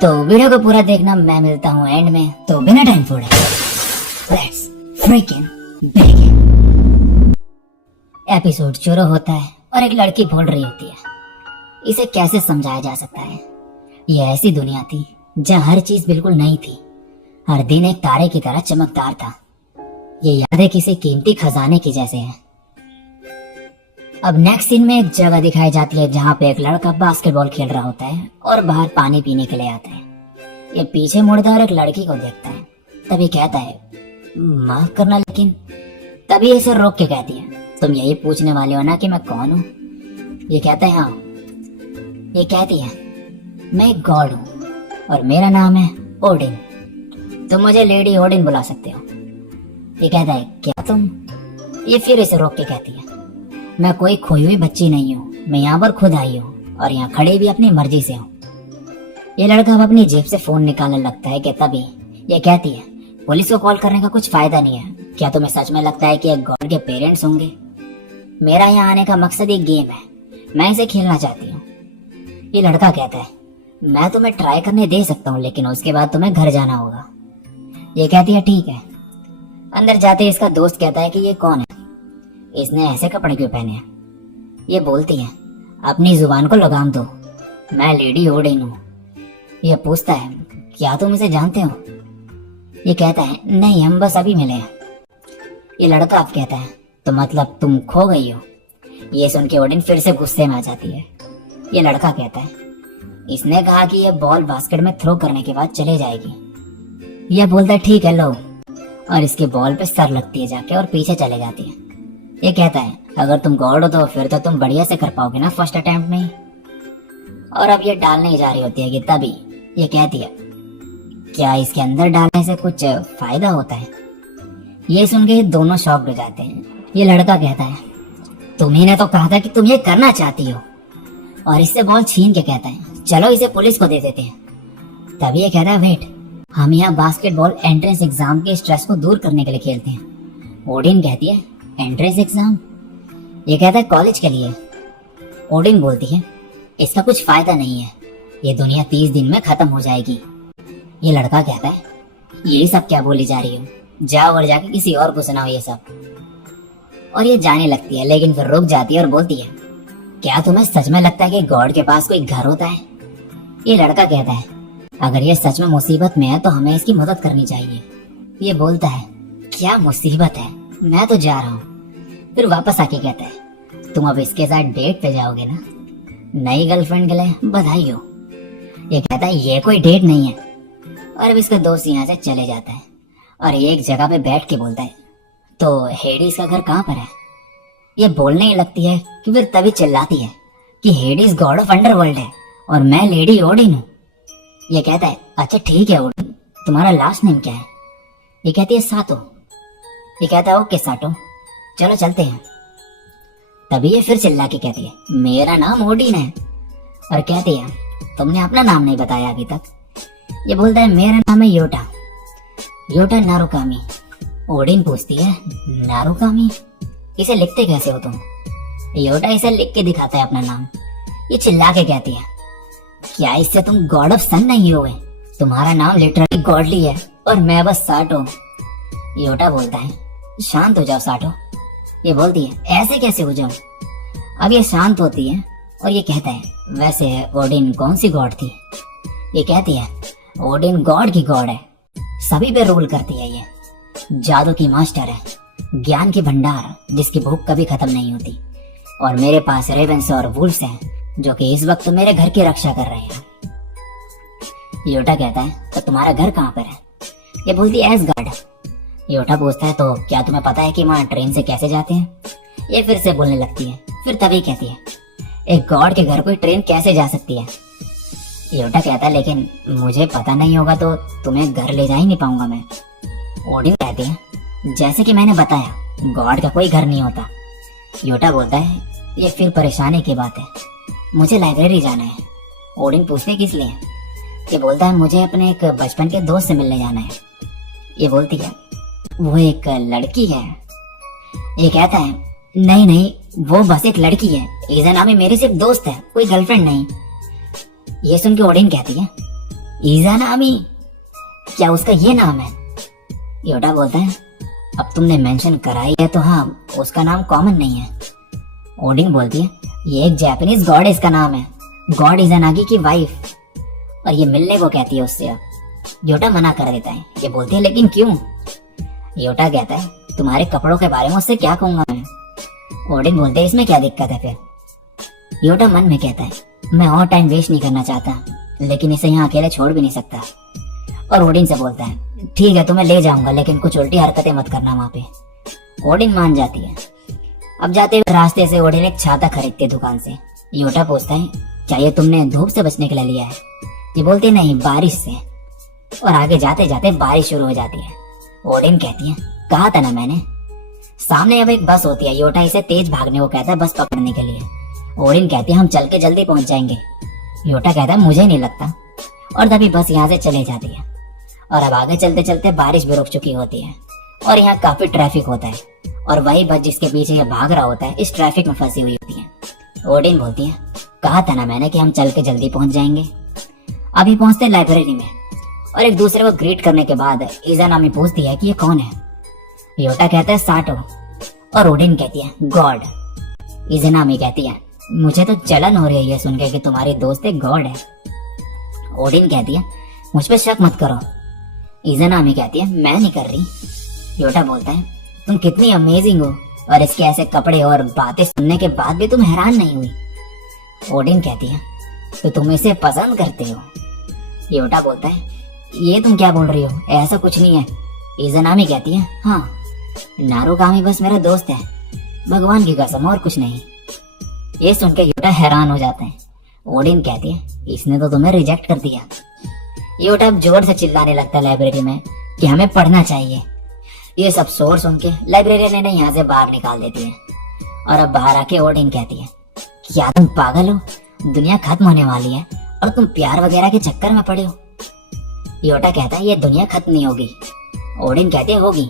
तो वीडियो को पूरा देखना, मैं मिलता हूँ एंड में। तो बिना टाइम छोड़े लेट्स फ्रीकिंग बिगिन। एपिसोड शुरू होता है और एक लड़की बोल रही होती है। इसे कैसे समझाया जा सकता है? यह ऐसी दुनिया थी जहाँ हर चीज बिल्कुल नई थी। हर दिन एक तारे की तरह चमकदार था। ये यादें किसी कीमती खजाने की जैसे हैं। अब नेक्स्ट सीन में एक जगह दिखाई जाती है जहाँ पे एक लड़का बास्केटबॉल खेल रहा होता है और बाहर पानी पीने के लिए आता है। ये पीछे मुड़ता है और एक लड़की को देखता है। तभी कहता है माफ करना, लेकिन तभी इसे रोक के कहती है तुम यही पूछने वाले हो ना कि मैं कौन हूँ? ये कहता है हाँ। ये कहती है मैं एक गॉड हूँ और मेरा नाम है ओडिन। तुम मुझे लेडी ओडिन बुला सकते हो। ये कहता है क्या तुम? ये फिर इसे रोक के कहती है मैं कोई खोई हुई बच्ची नहीं हूँ, मैं यहाँ पर खुद आई हूँ और यहाँ खड़ी भी अपनी मर्जी से हूँ। ये लड़का अब अपनी जेब से फोन निकालने लगता है कि तभी ये कहती है पुलिस को कॉल करने का कुछ फायदा नहीं है। क्या तुम्हें सच में लगता है कि एक गॉड के पेरेंट्स होंगे? मेरा यहाँ आने का मकसद एक गेम है, मैं इसे खेलना चाहती हूँ। ये लड़का कहता है मैं तुम्हें ट्राई करने दे सकता हूँ, लेकिन उसके बाद तुम्हें घर जाना होगा। ये कहती है ठीक है। अंदर जाते इसका दोस्त कहता है कि ये कौन है, इसने ऐसे कपड़े क्यों पहने हैं? ये बोलती है अपनी जुबान को लगाम दो, मैं लेडी ओडिन हूँ। ये पूछता है क्या तुम इसे जानते हो? ये कहता है नहीं, हम बस अभी मिले हैं। ये लड़का अब कहता है तो मतलब तुम खो गई हो? ये सुन के ओडिन फिर से गुस्से में आ जाती है। ये लड़का कहता है इसने कहा कि ये बॉल बास्केट में थ्रो करने के बाद चले जाएगी। यह बोलता है ठीक है लो, और इसके बॉल पे सर लगती है जाके और पीछे चले जाती है। ये कहता है अगर तुम गॉड हो तो फिर तो तुम बढ़िया से कर पाओगे ना फर्स्ट अटेम्प्ट में ही। और अब ये डालने जा रही होती है कि तभी ये कहती है क्या इसके अंदर डालने से कुछ फायदा होता है? ये सुन के दोनों शॉक्ड हो जाते हैं। ये लड़का कहता है तुम्ही ने तो कहा था कि तुम ये करना चाहती हो, और इससे बॉल छीन के कहता है चलो इसे पुलिस को दे देते हैं। तभी ये कहता है वेट, हम यहाँ बास्केटबॉल एंट्रेंस एग्जाम के स्ट्रेस को दूर करने के लिए खेलते हैं। ओडिन कहती है एंट्रेंस एग्जाम? ये कहता है कॉलेज के लिए। ओडिन बोलती है इसका कुछ फायदा नहीं है, ये दुनिया 30 दिन में खत्म हो जाएगी। ये लड़का कहता है ये सब क्या बोली जा रही हो, जाओ और जाके किसी और को सुनाओ ये सब। और ये जाने लगती है, लेकिन फिर रुक जाती है और बोलती है क्या तुम्हें सच में लगता है कि गॉड के पास कोई घर होता है? ये लड़का कहता है अगर ये सच में मुसीबत में है तो हमें इसकी मदद करनी चाहिए। ये बोलता है क्या मुसीबत है, मैं तो जा रहा हूँ। फिर वापस आके कहता है तुम अब इसके साथ डेट पे जाओगे ना? नई गर्लफ्रेंड के लिए बधाई हो। ये कहता है ये कोई डेट नहीं है। और अब इसका दोस्त यहाँ से चले जाता है और एक जगह पे बैठ के बोलता है तो हेडिस का घर कहाँ पर है? ये बोलने ही लगती है कि फिर तभी चिल्लाती है कि हेडिस गॉड ऑफ अंडरवर्ल्ड है और मैं लेडी ओडिन हूँ। ये कहता है अच्छा ठीक है ओडिन, तुम्हारा लास्ट नेम क्या है? ये कहती है साटो। ये कहता है ओके साटो, चलो चलते हैं। तभी ये फिर चिल्ला के कहती है मेरा नाम ओडिन है, और कहती है तुमने अपना नाम नहीं बताया अभी तक। ये बोलता है मेरा नाम है योटा, योटा नारुकामी। ओडिन पूछती है नारुकामी, इसे लिखते कैसे हो तुम? योटा इसे लिख के दिखाता है अपना नाम। ये चिल्ला के कहती है क्या इससे तुम गॉड ऑफ सन नहीं हो गए? तुम्हारा नाम लिटरली गॉडली है और मैं बस साटो। योटा बोलता है शांत हो जाओ साटो। ये बोलती है ऐसे कैसे हो जाऊं? अब ये शांत होती है और ये कहता है वैसे ओडिन कौन सी गॉड थी? ये कहती है ओडिन गॉड की गॉड है, सभी पे रूल करती है। ये जादू की मास्टर है, ज्ञान की भंडार जिसकी भूख कभी खत्म नहीं होती। और मेरे पास रेवेंस और वुल्फ्स हैं जो कि इस वक्त मेरे घर की रक्षा कर रहे हैं। योटा कहता है तो तुम्हारा घर कहाँ पर है? ये बोलती है एसगार्ड। योटा पूछता है तो क्या तुम्हें पता है कि वहाँ ट्रेन से कैसे जाते हैं? ये फिर से बोलने लगती है। फिर तभी कहती है एक गॉड के घर कोई ट्रेन कैसे जा सकती है? योटा कहता है लेकिन मुझे पता नहीं होगा तो तुम्हें घर ले जा ही नहीं पाऊंगा मैं। ओडिन कहती है जैसे कि मैंने बताया गॉड का कोई घर नहीं होता। योटा बोलता है ये फिर परेशानी की बात है, मुझे लाइब्रेरी जाना है। ओडिन पूछते किस लिए? ये बोलता है मुझे अपने एक बचपन के दोस्त से मिलने जाना है। ये बोलती है वो एक लड़की है। ये कहता है नहीं नहीं, वो बस एक लड़की है, इज़ा नामी मेरी सिर्फ दोस्त है, कोई गर्लफ्रेंड नहीं। ये सुन के ओडिन कहती है इज़ानामी, क्या उसका ये नाम है? योटा बोलता है अब तुमने मेंशन करा ही है तो हाँ, उसका नाम कॉमन नहीं है। ओडिन बोलती है ये एक जापानीज गॉडेस का नाम है, गॉड इज़ानागी की वाइफ, और ये मिलने को कहती है उससे। योटा मना कर देता है। ये बोलती है लेकिन क्यों? योटा कहता है तुम्हारे कपड़ों के बारे में उससे क्या कहूंगा मैं। ओडिन बोलते हैं इसमें क्या दिक्कत है फिर। योटा मन में कहता है मैं और टाइम वेस्ट नहीं करना चाहता, लेकिन इसे यहाँ अकेले छोड़ भी नहीं सकता। और ओडिन से बोलता है ठीक है तुम्हें ले जाऊंगा, लेकिन कुछ उल्टी हरकतें मत करना वहां पे। ओडिन मान जाती है। अब जाते हुए रास्ते से ओडिन एक छाता खरीदती है दुकान से। योटा पूछता है क्या ये तुमने धूप से बचने के लिए लिया है? ये बोलती नहीं, बारिश से। और आगे जाते जाते बारिश शुरू हो जाती है। ओडिन कहती है कहा था ना मैंने। सामने अब एक बस होती है। योटा इसे तेज भागने को कहता है बस पकड़ने के लिए। ओडिन कहती है हम चल के जल्दी पहुंच जाएंगे। योटा कहता है मुझे नहीं लगता। और तभी बस यहाँ से चले जाती है। और अब आगे चलते चलते बारिश भी रुक चुकी होती है और यहाँ काफी ट्रैफिक होता है। और वही बस जिसके पीछे ये भाग रहा होता है इस ट्रैफिक में फंसी हुई होती है। ओडिन बोलती है कहा था ना मैंने कि हम चल के जल्दी पहुंच जाएंगे। अभी पहुंचते लाइब्रेरी में और एक दूसरे को ग्रीट करने के बाद इज़ानामी पूछती है कि ये कौन है। योटा कहता है साटो। और ओडिन कहती है गॉड। इज़ानामी कहती है मुझे तो जलन हो रही है सुन के कि तुम्हारी दोस्त एक गॉड है। ओडिन कहती है मुझ पे शक मत करो। इज़ानामी कहती है मैं नहीं कर रही। योटा बोलता है तुम कितनी अमेजिंग हो, और इसके ऐसे कपड़े और बातें सुनने के बाद भी तुम हैरान नहीं हुई। ओडिन कहती है तो तुम इसे पसंद करते हो। योटा बोलता है ये तुम क्या बोल रही हो, ऐसा कुछ नहीं है। इज़ानामी कहती है हाँ, नारुगामी बस मेरा दोस्त है, भगवान की कसम और कुछ नहीं। ये सुन के योटा हैरान हो जाते हैं। ओडिन कहती है इसने तो तुम्हें रिजेक्ट कर दिया। योटा अब जोर से चिल्लाने लगता है लाइब्रेरी में कि हमें पढ़ना चाहिए। ये सब शोर सुन के लाइब्रेरियन ने यहाँ से बाहर निकाल देती है। और अब बाहर आके ओडिन कहती है क्या तुम पागल हो, दुनिया खत्म होने वाली है और तुम प्यार वगैरह के चक्कर में पड़े हो। योटा कहता है ये दुनिया खत्म नहीं होगी। ओडिन कहती है होगी।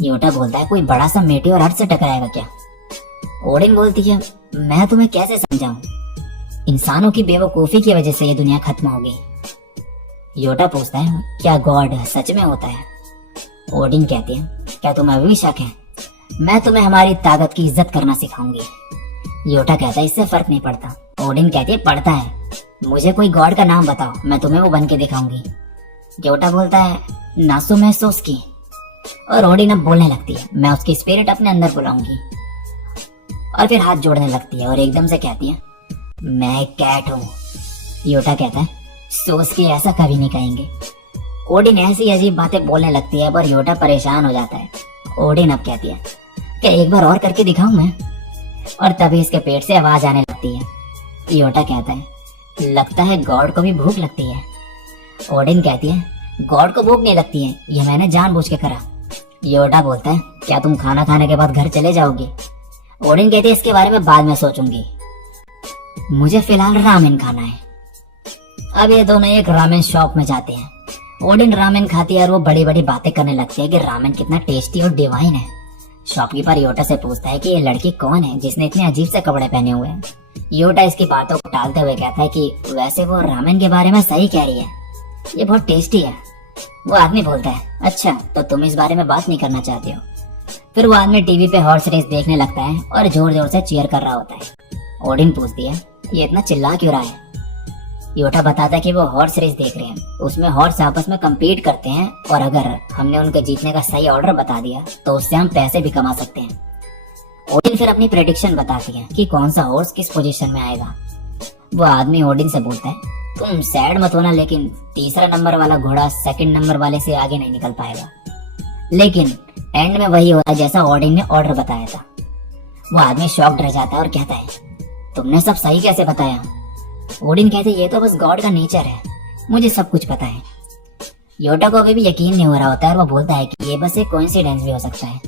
योटा बोलता है कोई बड़ा सा मेटेओर अर्थ से टकराएगा क्या? ओडिन बोलती है मैं तुम्हें कैसे समझाऊं, इंसानों की बेवकूफी की वजह से ये दुनिया खत्म होगी। योटा पूछता है क्या गॉड सच में होता है? ओडिन कहती है क्या तुम्हें अभी भी शक है? मैं तुम्हें हमारी ताकत की इज्जत करना सिखाऊंगी। योटा कहता है इससे फर्क नहीं पड़ता। ओडिन कहती है पड़ता है, मुझे कोई गॉड का नाम बताओ, मैं तुम्हें वो बन के दिखाऊंगी। योटा बोलता है नासुमे सोस्की। और ओडिन अब बोलने लगती है मैं उसकी स्पिरिट अपने अंदर बुलाऊंगी। और फिर हाथ जोड़ने लगती है और एकदम से कहती है मैं एक कैट हूँ। योटा कहता है सोस्की ऐसा कभी नहीं कहेंगे। ओडिन ऐसी अजीब बातें बोलने लगती है पर योटा परेशान हो जाता है। ओडिन अब कहती है क्या एक बार और करके दिखाऊं मैं? और तभी इसके पेट से आवाज आने लगती है। योटा कहता है लगता है गॉड को भी भूख लगती है। ओडिन कहती है गॉड को भूख नहीं लगती है, ये मैंने जानबूझ के करा। योटा बोलता है क्या तुम खाना खाने के बाद घर चले जाओगे? ओडिन कहती है इसके बारे में बाद में सोचूंगी, मुझे फिलहाल रामेन खाना है। अब ये दोनों एक रामेन शॉप में जाते हैं। ओडिन रामेन खाती है और वो बड़ी बड़ी बातें करने लगती है कि रामेन कितना टेस्टी और डिवाइन है। शॉपकीपर योटा से पूछता है कि ये लड़की कौन है जिसने इतने अजीब से कपड़े पहने हुए हैं। योटा इसकी बातों को टालते हुए कहता है कि वैसे वो रामेन के बारे में सही कह रही है, ये बहुत टेस्टी है। वो आदमी बोलता है अच्छा तो तुम इस बारे में बात नहीं करना चाहते हो। फिर वो आदमी टीवी पे हॉर्स रेस देखने लगता है और जोर जोर से चीयर कर रहा होता है। ओडिन पूछती है ये इतना चिल्ला क्यों रहा है? योटा बताता है कि वो हॉर्स रेस देख रहे हैं, उसमें हॉर्स आपस में compete करते हैं और अगर हमने उनके जीतने का सही ऑर्डर बता दिया तो उससे हम पैसे भी कमा सकते हैं। ओडिन फिर अपनी प्रेडिक्शन बताती है कि कौन सा हॉर्स किस पोजीशन में आएगा। वो आदमी ओडिन से बोलता है तुम सैड मत होना, लेकिन तीसरा नंबर वाला घोड़ा सेकंड नंबर वाले से आगे नहीं निकल पाएगा। लेकिन एंड में वही होता है जैसा ओडिन ने ऑर्डर बताया था। वो आदमी शॉक्ड रह जाता है और कहता है तुमने सब सही कैसे बताया? ओडिन कहते ये तो बस गॉड का नेचर है, मुझे सब कुछ पता है। योटा को अभी भी यकीन नहीं हो रहा होता है और वो बोलता है कि ये बस एक कोइंसिडेंस भी हो सकता है।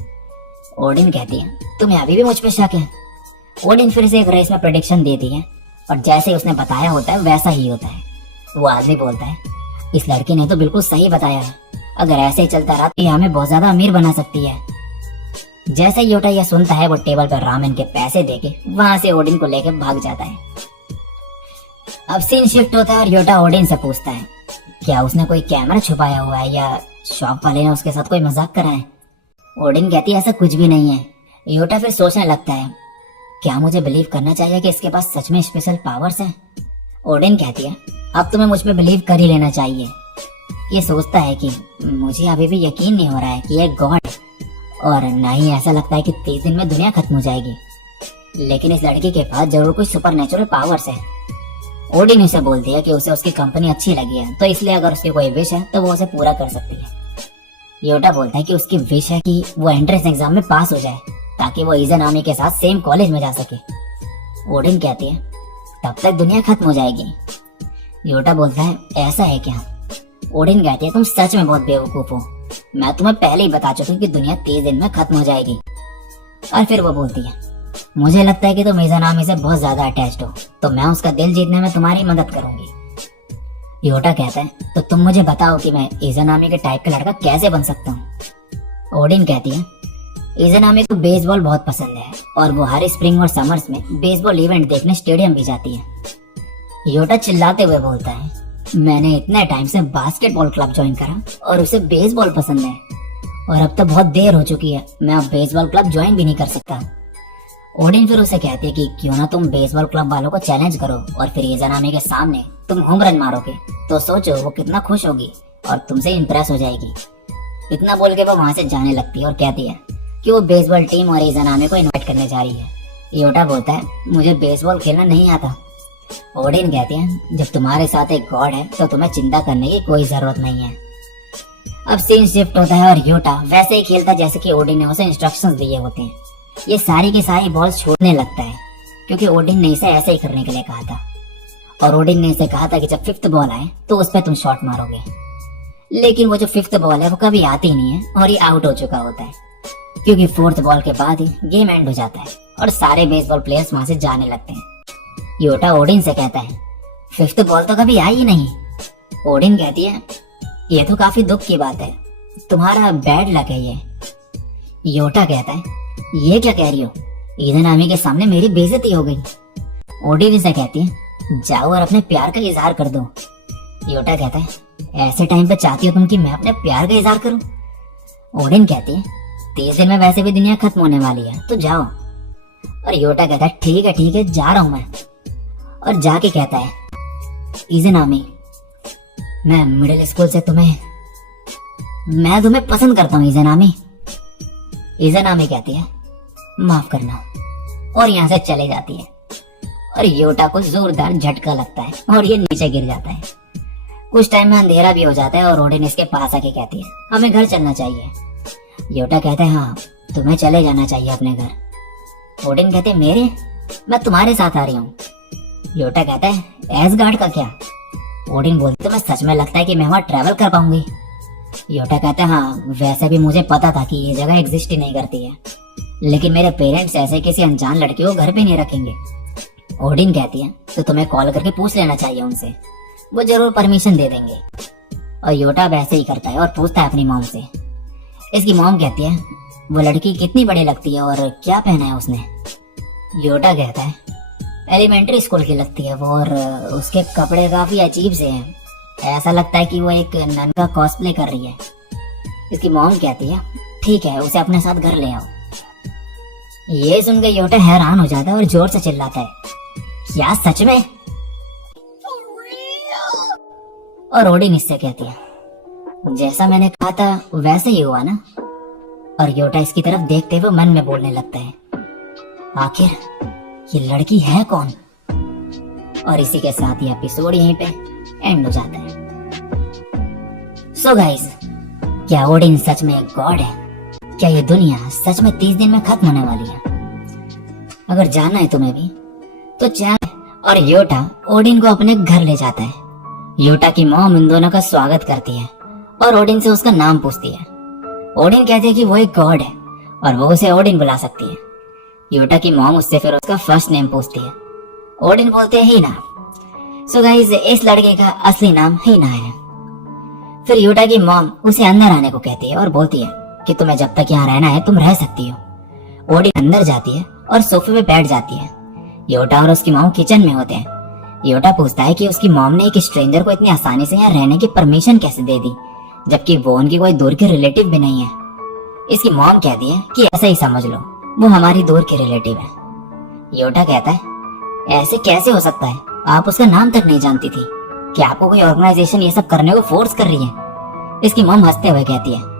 ओडिन कहती है तुम्हें अभी भी मुझ पे शक है? ओडिन फिर से एक रेस में प्रेडिक्शन देती है और जैसे उसने बताया होता है वैसा ही होता है। वो आदमी बोलता है इस लड़की ने तो बिल्कुल सही बताया है, अगर ऐसे ही चलता रहा तो ये हमें बहुत ज्यादा अमीर बना सकती है। जैसे ही योटा यह सुनता है वो टेबल पर रामेन के पैसे देके वहां से ओडिन को लेके भाग जाता है। अब सीन शिफ्ट होता है और योटा ओडिन से पूछता है क्या उसने कोई कैमरा छुपाया हुआ है या शॉप वाले ने उसके साथ कोई मजाक करा है? ओडिन कहती है ऐसा कुछ भी नहीं है। योटा फिर सोचने लगता है, क्या मुझे बिलीव करना चाहिए कि इसके पास सच में स्पेशल पावर्स हैं? ओडिन कहती है अब तुम्हें मुझ पे बिलीव कर ही लेना चाहिए। ये सोचता है कि मुझे अभी भी यकीन नहीं हो रहा है कि ये गॉड, और ना ही ऐसा लगता है कि 30 दिन में दुनिया खत्म हो जाएगी। लेकिन इस लड़की के पास जरूर कोई सुपरनेचुरल पावर्स है। ओडिन उसे बोलती है कि उसे उसकी कंपनी अच्छी लगी है, तो इसलिए अगर उसकी कोई विश है तो वो उसे पूरा कर सकती है। योटा बोलता है कि उसकी विश है कि वो एंट्रेंस एग्जाम में पास हो जाए ताकि वो इज़नामी के साथ सेम कॉलेज में जा सके। ओडिन कहती है तब तक दुनिया खत्म हो जाएगी। योटा बोलता है ऐसा है क्या? ओडिन कहती है तुम सच में बहुत बेवकूफ हो, मैं तुम्हें पहले ही बता चुकी हूँ कि दुनिया 30 दिन में खत्म हो जाएगी। और फिर वो बोलती है मुझे लगता है कि तुम इज़नामी से बहुत ज्यादा अटैच्ड हो, तो मैं उसका दिल जीतने में तुम्हारी मदद करूंगी। योटा कहता है तो तुम मुझे बताओ कि मैं इज़नामी के टाइप का लड़का कैसे बन सकता हूँ। ओडिन कहती है इज़नामी को बेसबॉल बहुत पसंद है और वो हर स्प्रिंग और समर्स में बेसबॉल इवेंट देखने स्टेडियम भी जाती है। योटा चिल्लाते हुए बोलता है मैंने इतने टाइम से बास्केटबॉल क्लब ज्वाइन करा और उसे बेसबॉल पसंद है, और अब तो बहुत देर हो चुकी है, मैं अब बेसबॉल क्लब ज्वाइन भी नहीं कर सकता। ओडिन फिर उसे कहती है कि क्यों ना तुम बेसबॉल क्लब वालों को चैलेंज करो और फिर इज़नामी के सामने तुम होम रन मारोगे, तो सोचो वो कितना खुश होगी और तुमसे इम्प्रेस हो जाएगी। इतना बोल के वो वहां से जाने लगती है और कहती है कि वो बेसबॉल टीम और इज़नामी को इन्वाइट करने जा रही है। योटा बोलता है मुझे बेसबॉल खेलना नहीं आता। ओडिन कहती है जब तुम्हारे साथ एक गॉड है तो तुम्हें चिंता करने की कोई जरूरत नहीं है। अब सीन शिफ्ट होता है और योटा वैसे ही खेलता जैसे कि ओडिन ने उसे इंस्ट्रक्शंस दिए होते हैं। ये सारी की सारी बॉल्स छोड़ने लगता है क्योंकि ओडिन ने इसे ऐसे ही करने के लिए कहा था, और ओडिन ने इसे कहा था कि जब 5th बॉल आए तो उस पर तुम शॉट मारोगे। लेकिन वो जो 5th बॉल है वो कभी आती नहीं है और ये आउट हो चुका होता है क्योंकि 4th बॉल के बाद ही गेम एंड हो जाता है और सारे बेसबॉल प्लेयर्स वहां से जाने लगते हैं। योटा ओडिन से कहता है 5th बॉल तो कभी आई ही नहीं। ओडिन कहती है ये तो काफी दुख की बात है, तुम्हारा बैड लक है ये। योटा कहता है ये क्या कह रही हो, इज़नामी के सामने मेरी बेइज्जती हो गई। ओडिन से कहती है जाओ और अपने प्यार का इजहार कर दो। योटा कहता है ऐसे टाइम पे चाहती हो तुम कि मैं अपने प्यार का इजहार करूं? ओडिन कहती है 30 दिन में वैसे भी दुनिया खत्म होने वाली है, तो जाओ। और योटा कहता है ठीक है जा रहा हूं मैं। और जाके कहता है इज़नामी मैं मिडिल स्कूल से मैं तुम्हें पसंद करता हूँ इज़नामी। इज़नामी कहती है माफ करना, और यहाँ से चले जाती है। और योटा को जोरदार झटका लगता है और ये नीचे गिर जाता है। कुछ टाइम में अंधेरा भी हो जाता है और ओडिन इसके पास आके कहती है हमें घर चलना चाहिए। योटा कहता है हाँ तुम्हें चले जाना चाहिए अपने घर। ओडिन कहते मेरे, मैं तुम्हारे साथ आ रही हूँ। योटा कहता है एसगार्ड का क्या? ओडिन बोलती तुम्हें सच में लगता है कि मैं वहां ट्रैवल कर पाऊंगी? योटा कहता है हाँ वैसे भी मुझे पता था कि ये जगह एग्जिस्ट ही नहीं करती है, लेकिन मेरे पेरेंट्स ऐसे किसी अनजान लड़की को घर पे नहीं रखेंगे। ओडिन कहती है तो तुम्हें कॉल करके पूछ लेना चाहिए उनसे, वो जरूर परमिशन दे देंगे। और योटा वैसे ही करता है और पूछता है अपनी मॉम से। इसकी मॉम कहती है वो लड़की कितनी बड़ी लगती है और क्या पहना है उसने? योटा कहता है एलिमेंट्री स्कूल की लगती है वो, और उसके कपड़े काफी अजीब से हैं, ऐसा लगता है कि वो एक नन का कॉस्प्ले कर रही है। इसकी मॉम कहती है ठीक है उसे अपने साथ घर ले आओ। ये सुनकर योटा हैरान हो जाता है और जोर से चिल्लाता है क्या सच में? और ओडिन इससे कहती है जैसा मैंने कहा था वैसे ही हुआ ना। और योटा इसकी तरफ देखते हुए मन में बोलने लगता है आखिर ये लड़की है कौन? और इसी के साथ ये एपिसोड यहीं पे एंड हो जाता है। सो गाइस, क्या ओडिन सच में एक गॉड है? क्या ये दुनिया सच में 30 दिन में खत्म होने वाली है? अगर जानना है तुम्हें भी तो चैन और योटा ओडिन को अपने घर ले जाता है। योटा की मॉम इन दोनों का स्वागत करती है और ओडिन से उसका नाम पूछती है। ओडिन कहते हैं कि वो एक गॉड है और वो उसे ओडिन बुला सकती है। योटा की मॉम उससे फिर उसका फर्स्ट नेम पूछती है। ओडिन बोलते हैं हीना। सो गाइस, इस लड़के का असली नाम हीना है। फिर योटा की मॉम उसे अंदर आने को कहती है और बोलती है कि तुम्हें जब तक यहाँ रहना है तुम रह सकती हो। ओडिन अंदर जाती है और सोफे पे बैठ जाती है। योटा और उसकी मॉम किचन में होते हैं। योटा पूछता है कि उसकी मॉम ने एक स्ट्रेंजर को इतनी आसानी से यहाँ रहने की परमिशन कैसे दे दी, जबकि वो उनकी कोई दूर के रिलेटिव भी नहीं है। इसकी मॉम कहती है कि ऐसा ही समझ लो, वो हमारी दूर के रिलेटिव है। योटा कहता है ऐसे कैसे हो सकता है, आप उसका नाम तक नहीं जानती थी, कि आपको कोई ऑर्गेनाइजेशन ये सब करने को फोर्स कर रही है। इसकी मॉम हंसते हुए कहती है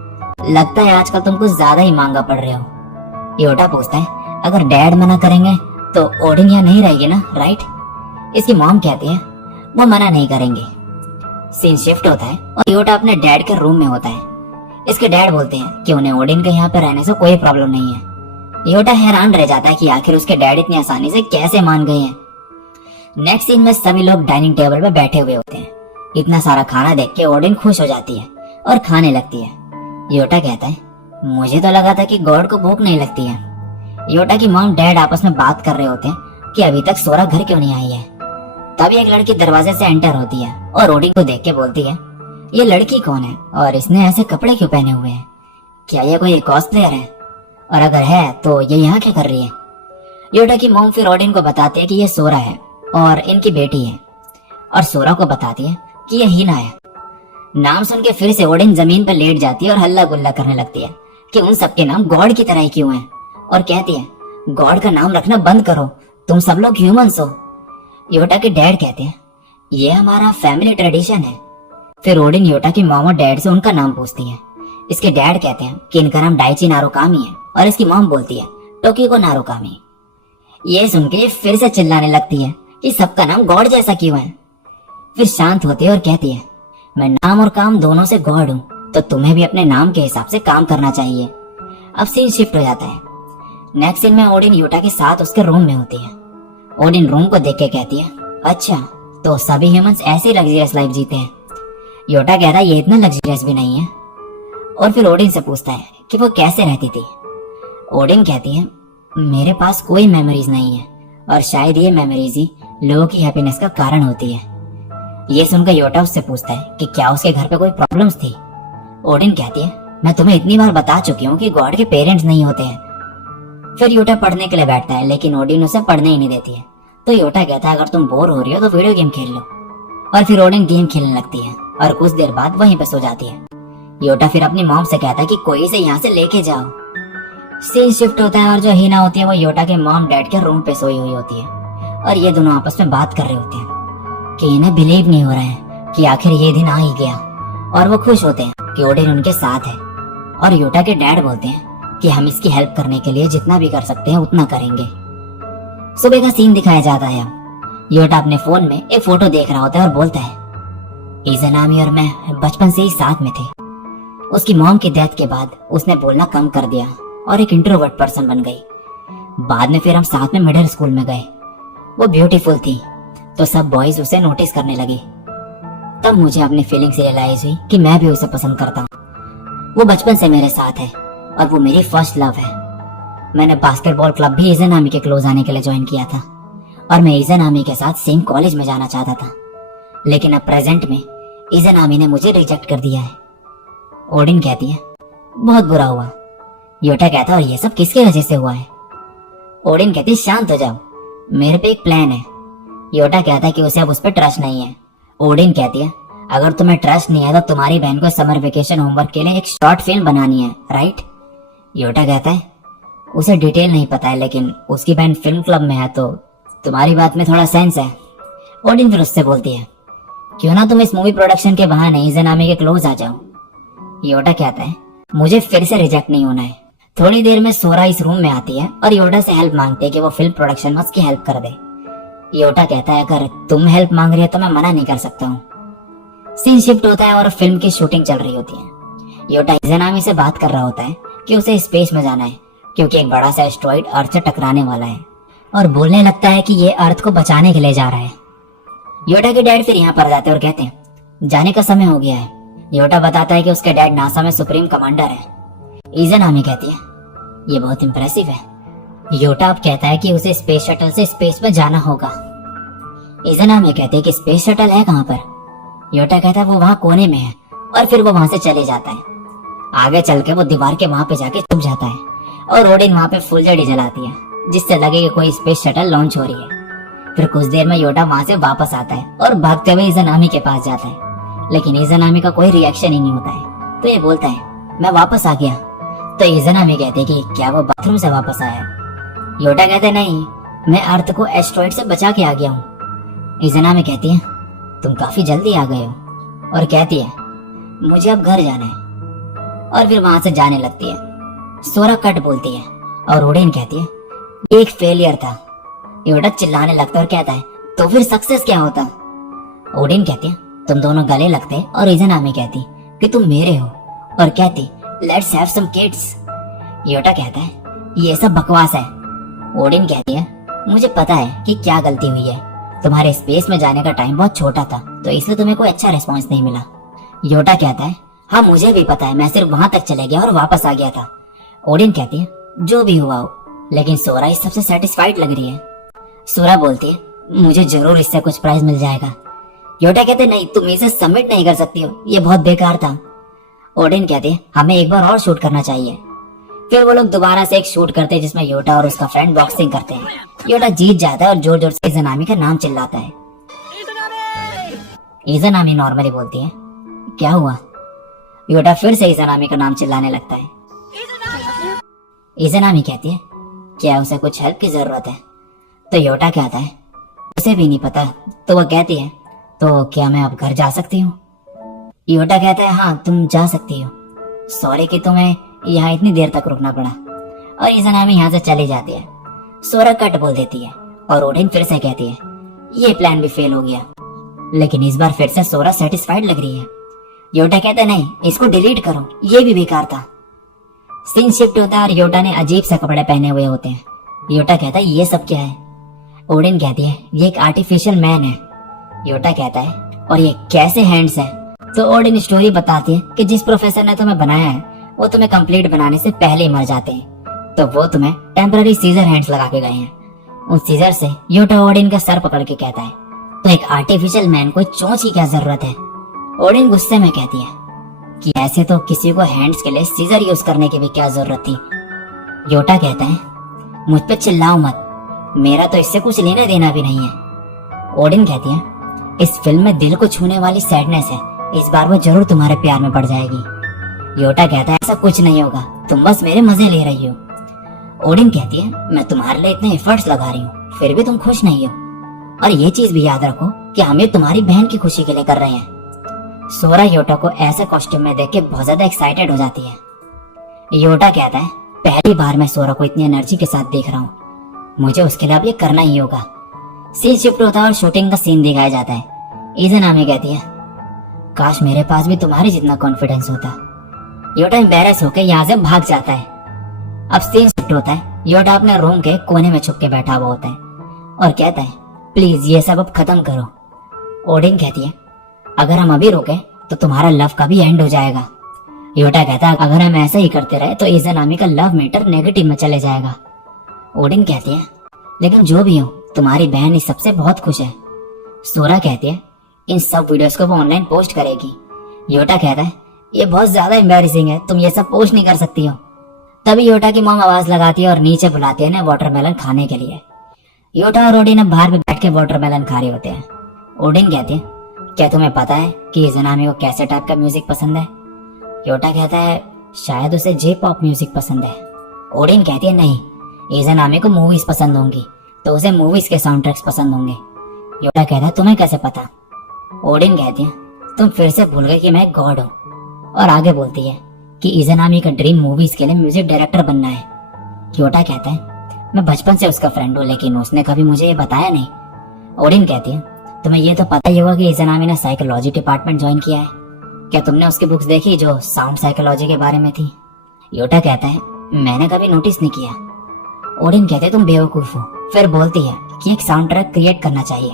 लगता है आजकल तुम कुछ ज्यादा ही मांगा पड़ रहे हो। योटा पूछता है अगर डैड मना करेंगे तो ओडिन यहाँ नहीं रहेगी ना, राइट? इसकी मॉम कहती है वो मना नहीं करेंगे। सीन शिफ्ट होता है और योटा अपने डैड के रूम में होता है। इसके डैड बोलते हैं कि उन्हें ओडिन के यहाँ पे रहने से कोई प्रॉब्लम नहीं है। योटा हैरान रह जाता है कि आखिर उसके डैड इतनी आसानी से कैसे मान गए हैं। नेक्स्ट सीन में सभी लोग डाइनिंग टेबल पे बैठे हुए होते हैं। इतना सारा खाना देख के ओडिन खुश हो जाती है और खाने लगती है। योटा कहता है मुझे तो लगा था कि गॉड को भूख नहीं लगती है। योटा की मॉम डैड आपस में बात कर रहे होते हैं कि अभी तक सोरा घर क्यों नहीं आई है। तभी एक लड़की दरवाजे से एंटर होती है और ओडिन को देख के बोलती है ये लड़की कौन है और इसने ऐसे कपड़े क्यों पहने हुए हैं, क्या ये कोई कॉस्प्लेयर है, और अगर है तो ये यहाँ क्या कर रही है। योटा की मॉम फिर ओडिन को बताती है कि ये सोरा है और इनकी बेटी है, और सोरा को बताती है कि ये हीना है। नाम सुन के फिर से ओडिन जमीन पर लेट जाती है और हल्ला गुल्ला करने लगती है कि उन सबके नाम गॉड की तरह ही क्यों हैं, और कहती है गॉड का नाम रखना बंद करो, तुम सब लोग ह्यूमंस हो। योटा के डैड कहते हैं ये हमारा फैमिली ट्रेडिशन है। फिर ओडिन योटा की मॉम और डैड से उनका नाम पूछती है। इसके डैड कहते हैं कि इनका नाम डाइची नारुकामी है, और इसकी मॉम बोलती है टोकियो नारुकामी। ये सुन के फिर से चिल्लाने लगती है कि सबका नाम गॉड जैसा क्यों है। फिर शांत होती है और कहती है मैं नाम और काम दोनों से गॉड हूँ, तो तुम्हें भी अपने नाम के हिसाब से काम करना चाहिए। अब सीन शिफ्ट हो जाता है। नेक्स्ट सीन में ओडिन योटा के साथ उसके रूम में होती है। ओडिन रूम को देख के कहती है अच्छा तो सभी ह्यूमंस ऐसी लग्जरियस लाइफ जीते हैं। योटा कहता है ये इतना लग्जरियस भी नहीं है, और फिर ओडिन से पूछता है कि वो कैसे रहती थी। ओडिन कहती है मेरे पास कोई मेमोरीज नहीं है, और शायद ये मेमोरीज ही लोगों की हैप्पीनेस का कारण होती है। ये सुनकर योटा उससे पूछता है कि क्या उसके घर पे कोई प्रॉब्लम्स थी। ओडिन कहती है मैं तुम्हें इतनी बार बता चुकी हूँ कि गॉड के पेरेंट्स नहीं होते हैं। फिर योटा पढ़ने के लिए बैठता है, लेकिन ओडिन उसे पढ़ने ही नहीं देती है। तो योटा कहता है अगर तुम बोर हो रही हो तो वीडियो गेम खेल लो, और फिर ओडिन गेम खेलने लगती है और कुछ देर बाद वहीं पे सो जाती है। योटा फिर अपनी मॉम से कहता है कि कोई इसे यहाँ से लेके जाओ। सीन शिफ्ट होता है और जो हीना होती है वो योटा के मॉम डैड के रूम पे सोई हुई होती है, और ये दोनों आपस में बात कर रहे होते हैं कि इन्हें बिलीव नहीं हो रहा है कि आखिर ये दिन आ ही गया, और वो खुश होते हैं कि ओडिन उनके साथ है। और योटा के डैड बोलते हैं कि हम इसकी हेल्प करने के लिए जितना भी कर सकते हैं उतना करेंगे। सुबह का सीन दिखाया जाता है। योटा अपने फोन में एक फोटो देख रहा होता है और बोलता है इज़नामी और मैं बचपन से ही साथ में थे। उसकी मॉम की डेथ के बाद उसने बोलना कम कर दिया और एक इंट्रोवर्ट पर्सन बन गई। बाद में फिर हम साथ में मिडिल स्कूल में गए। वो ब्यूटीफुल थी तो सब बॉयज उसे नोटिस करने लगे। तब मुझे अपनी फीलिंग्स रियलाइज हुई कि मैं भी उसे पसंद करता हूँ। वो बचपन से मेरे साथ है और वो मेरी फर्स्ट लव है। मैंने बास्केटबॉल क्लब भी इज़नामी के क्लोज आने के लिए ज्वाइन किया था, और मैं इज़नामी के साथ सेम कॉलेज में जाना चाहता था, लेकिन अब प्रेजेंट में इज़नामी ने मुझे रिजेक्ट कर दिया है। ओडिन कहती है बहुत बुरा हुआ। योटा कहता है और ये सब किसकी वजह से हुआ है। ओडिन कहती है शांत हो जाओ, मेरे पे एक प्लान है। योटा कहता है कि उसे अब उस पर ट्रस्ट नहीं है। ओडिन कहती है अगर तुम्हें ट्रस्ट नहीं है तो तुम्हारी बहन को समर वेकेशन होमवर्क के लिए एक शॉर्ट फिल्म बनानी है, राइट? योटा कहता है उसे डिटेल नहीं पता है, लेकिन उसकी बहन फिल्म क्लब में है तो तुम्हारी बात में थोड़ा सेंस है। ओडिन फिर उससे बोलती है क्यों ना तुम इस मूवी प्रोडक्शन के बहाने इज़नामी के क्लोज आ जाओ। योटा कहता है मुझे फिर से रिजेक्ट नहीं होना है। थोड़ी देर में सोरा इस रूम में आती है और योटा से हेल्प मांगती है कि वो फिल्म प्रोडक्शन में उसकी हेल्प कर दे। योटा कहता है अगर तुम हेल्प मांग रही हो तो मैं मना नहीं कर सकता हूँ। सीन शिफ्ट होता है और फिल्म की शूटिंग चल रही होती है। योटा इज़नामी से बात कर रहा होता है कि उसे स्पेस में जाना है क्योंकि एक बड़ा सा एस्ट्रॉइड अर्थ से टकराने वाला है, और बोलने लगता है कि ये अर्थ को बचाने के लिए जा रहा है। योटा के डैड फिर यहाँ पर जाते हैं और कहते हैं जाने का समय हो गया है। योटा बताता है कि उसके डैड नासा में सुप्रीम कमांडर है। इज़नामी कहती है ये बहुत इंप्रेसिव है। योटा अब कहता है कि उसे स्पेस शटल से स्पेस में जाना होगा। इज़नामी कहती है कि स्पेस शटल है कहाँ पर। योटा कहता है वो वहाँ कोने में है, और फिर वो वहां से चले जाता है। आगे चल के वो दीवार के वहां पे जाके छुप जाता है और ओडिन वहां पे फुलझड़ी जलाती है जिससे लगे कि कोई स्पेस शटल लॉन्च हो रही है। फिर कुछ देर में योटा वहां से वापस आता है और भागते हुए इज़नामी के पास जाता है, लेकिन इज़नामी का कोई रिएक्शन ही नहीं होता है। तो ये बोलता है मैं वापस आ गया। तो इज़नामी कहते कि क्या वो बाथरूम से वापस आया? योटा कहते नहीं, मैं अर्थ को एस्ट्रॉइड से बचा के आ गया हूँ। इज़नामी कहती है तुम काफी जल्दी आ गए हो, और कहती है मुझे अब घर जाना है, और फिर वहां से जाने लगती है। सोरा कट बोलती है और ओडिन कहती है ये एक फेलियर था। योटा चिल्लाने लगता है और कहता है तो फिर सक्सेस क्या होता? ओडिन कहती है तुम दोनों गले लगते, और इज़नामी कहती कि तुम मेरे हो, और कहती लेट्स हैव सम किड्स। योटा कहता है ये सब बकवास है। ओडिन कहती है मुझे पता है कि क्या गलती हुई है, तुम्हारे स्पेस में जाने का टाइम बहुत छोटा था, तो इसलिए तुम्हें कोई अच्छा रिस्पॉन्स नहीं मिला। योटा कहता है हाँ मुझे भी पता है, मैं सिर्फ वहां तक चले गया और वापस आ गया था। ओडिन कहती है जो भी हुआ हो, लेकिन सोरा इस सबसे सेटिस्फाइड लग रही है। सोरा बोलती है मुझे जरूर इससे कुछ प्राइज मिल जाएगा। योटा कहते नहीं, तुम इसे सबमिट नहीं कर सकती हो, ये बहुत बेकार था। ओडिन कहते हैं हमें एक बार और शूट करना चाहिए। फिर वो लोग दोबारा से एक शूट करते हैं जिसमें योटा और उसका फ्रेंड बॉक्सिंग करते हैं। योटा जीत जाता है और जोर जोर से इज़नामी का नाम चिल्लाता है। इज़नामी नॉर्मली बोलती है क्या हुआ? योटा फिर से इज़नामी का नाम चिल्लाने लगता है। इज़नामी कहती है क्या उसे कुछ हेल्प की जरूरत है? तो योटा कहता है उसे भी नहीं पता। तो वो कहती है तो क्या मैं अब घर जा सकती हूँ? योटा कहता है हाँ तुम जा सकती हो, सॉरी कि तुम्हें यहाँ इतनी देर तक रुकना पड़ा। और इज़नामी यहाँ से चली जाती है। सोरा कट बोल देती है और ओडिन फिर से कहती है ये प्लान भी फेल हो गया, लेकिन इस बार फिर से सोरा सेटिस्फाइड लग रही है। योटा कहता है नहीं इसको डिलीट करो, ये भी बेकार था। सीन शिफ्ट होता है और योटा ने अजीब से कपड़े पहने हुए होते हैं। योटा कहता है ये सब क्या है? ओडिन कहती है ये एक आर्टिफिशियल मैन है। योटा कहता है और ये कैसे हैंड्स है? तो ओडिन स्टोरी बताती है कि जिस प्रोफेसर ने तुम्हें बनाया है वो तुम्हें कंप्लीट बनाने से पहले ही मर जाते हैं, तो वो तुम्हें टेम्पररी सीजर हैंड्स लगा के गए हैं। उन सीजर से योटा ओडिन का सर पकड़ के कहता है तो एक आर्टिफिशियल मैन को चोंच की क्या जरूरत है? ओडिन गुस्से में कहती है कि ऐसे तो किसी को हैंड्स के लिए सीजर यूज करने की भी क्या जरूरत थी। योटा कहता है मुझ पे चिल्लाओ मत, मेरा तो इससे कुछ लेना देना भी नहीं है। ओडिन कहती है इस फिल्म में दिल को छूने वाली सैडनेस है, इस बार वो जरूर तुम्हारे प्यार में पड़ जाएगी। योटा कहता है ऐसा कुछ नहीं होगा, तुम बस मेरे मजे ले रही हो। ओडिन कहती है मैं तुम्हारे लिए इतने एफर्ट्स लगा रही हूँ, फिर भी तुम खुश नहीं हो, और ये चीज भी याद रखो कि हम ये तुम्हारी बहन की खुशी के लिए कर रहे हैं। सोरा योटा को ऐसे कॉस्ट्यूम में देख के बहुत ज्यादा एक्साइटेड हो जाती है। योटा कहता है पहली बार मैं सोरा को इतनी एनर्जी के साथ देख रहा हूँ, मुझे उसके लिए अब ये करना ही होगा। सीन शिफ्ट होता है और शूटिंग का सीन दिखाया जाता है। इज़नामी कहती है काश मेरे पास भी तुम्हारे जितना कॉन्फिडेंस होता। योटा एम्बैरेस होकर यहाँ से भाग जाता है। अब सीन शिफ्ट होता है, योटा अपने रूम के कोने में छुप के बैठा हुआ होता है और कहता है प्लीज ये सब अब खत्म करो। ओडिन कहती है अगर हम अभी रुके तो तुम्हारा लव का भी एंड हो जाएगा। योटा कहता है अगर हम ऐसा ही करते रहे तो इज़नामी का लव मैटर नेगेटिव में चले जाएगा। ओडिन कहती है लेकिन जो भी हो तुम्हारी बहन इस सबसे बहुत खुश है। सोरा कहती है इन सब वीडियोस को वो ऑनलाइन पोस्ट करेगी। योटा कहता है ये बहुत ज्यादा एम्बैरेसिंग है, तुम ये सब पोस्ट नहीं कर सकती हो। तभी योटा की मॉम आवाज लगाती है और नीचे बुलाती है ना वाटरमेलन खाने के लिए। योटा और ओडिन अब बाहर में बैठ के वाटरमेलन खा रहे होते हैं। ओडिन कहती है क्या तुम्हें पता है कि इज़नामी को कैसे टाइप का म्यूजिक पसंद है? योटा कहता है शायद उसे जे पॉप म्यूजिक पसंद है। ओडिन कहती है नहीं, इज़नामी को मूवीज पसंद होंगी तो उसे मूवीज के साउंड ट्रैक्स पसंद होंगे। योटा कहता है तुम्हें कैसे पता? ओडिन कहती है तुम फिर से भूल गए कि मैं गॉड हूँ, और आगे बोलती है कि इज़नामी का ड्रीम मूवीज के लिए म्यूजिक डायरेक्टर बनना है। योटा कहता है मैं बचपन से उसका फ्रेंड हूँ लेकिन उसने कभी मुझे ये बताया नहीं। ओडिन कहती है तुम्हें ये तो पता ही होगा कि इज़नामी ने साइकोलॉजी डिपार्टमेंट ज्वाइन किया है, क्या तुमने उसकी बुक्स देखी जो साउंड साइकोलॉजी के बारे में थी? योटा कहता है मैंने कभी नोटिस नहीं किया। ओडिन कहते तुम बेवकूफ हो। फिर बोलती है कि एक साउंड ट्रैक क्रिएट करना चाहिए।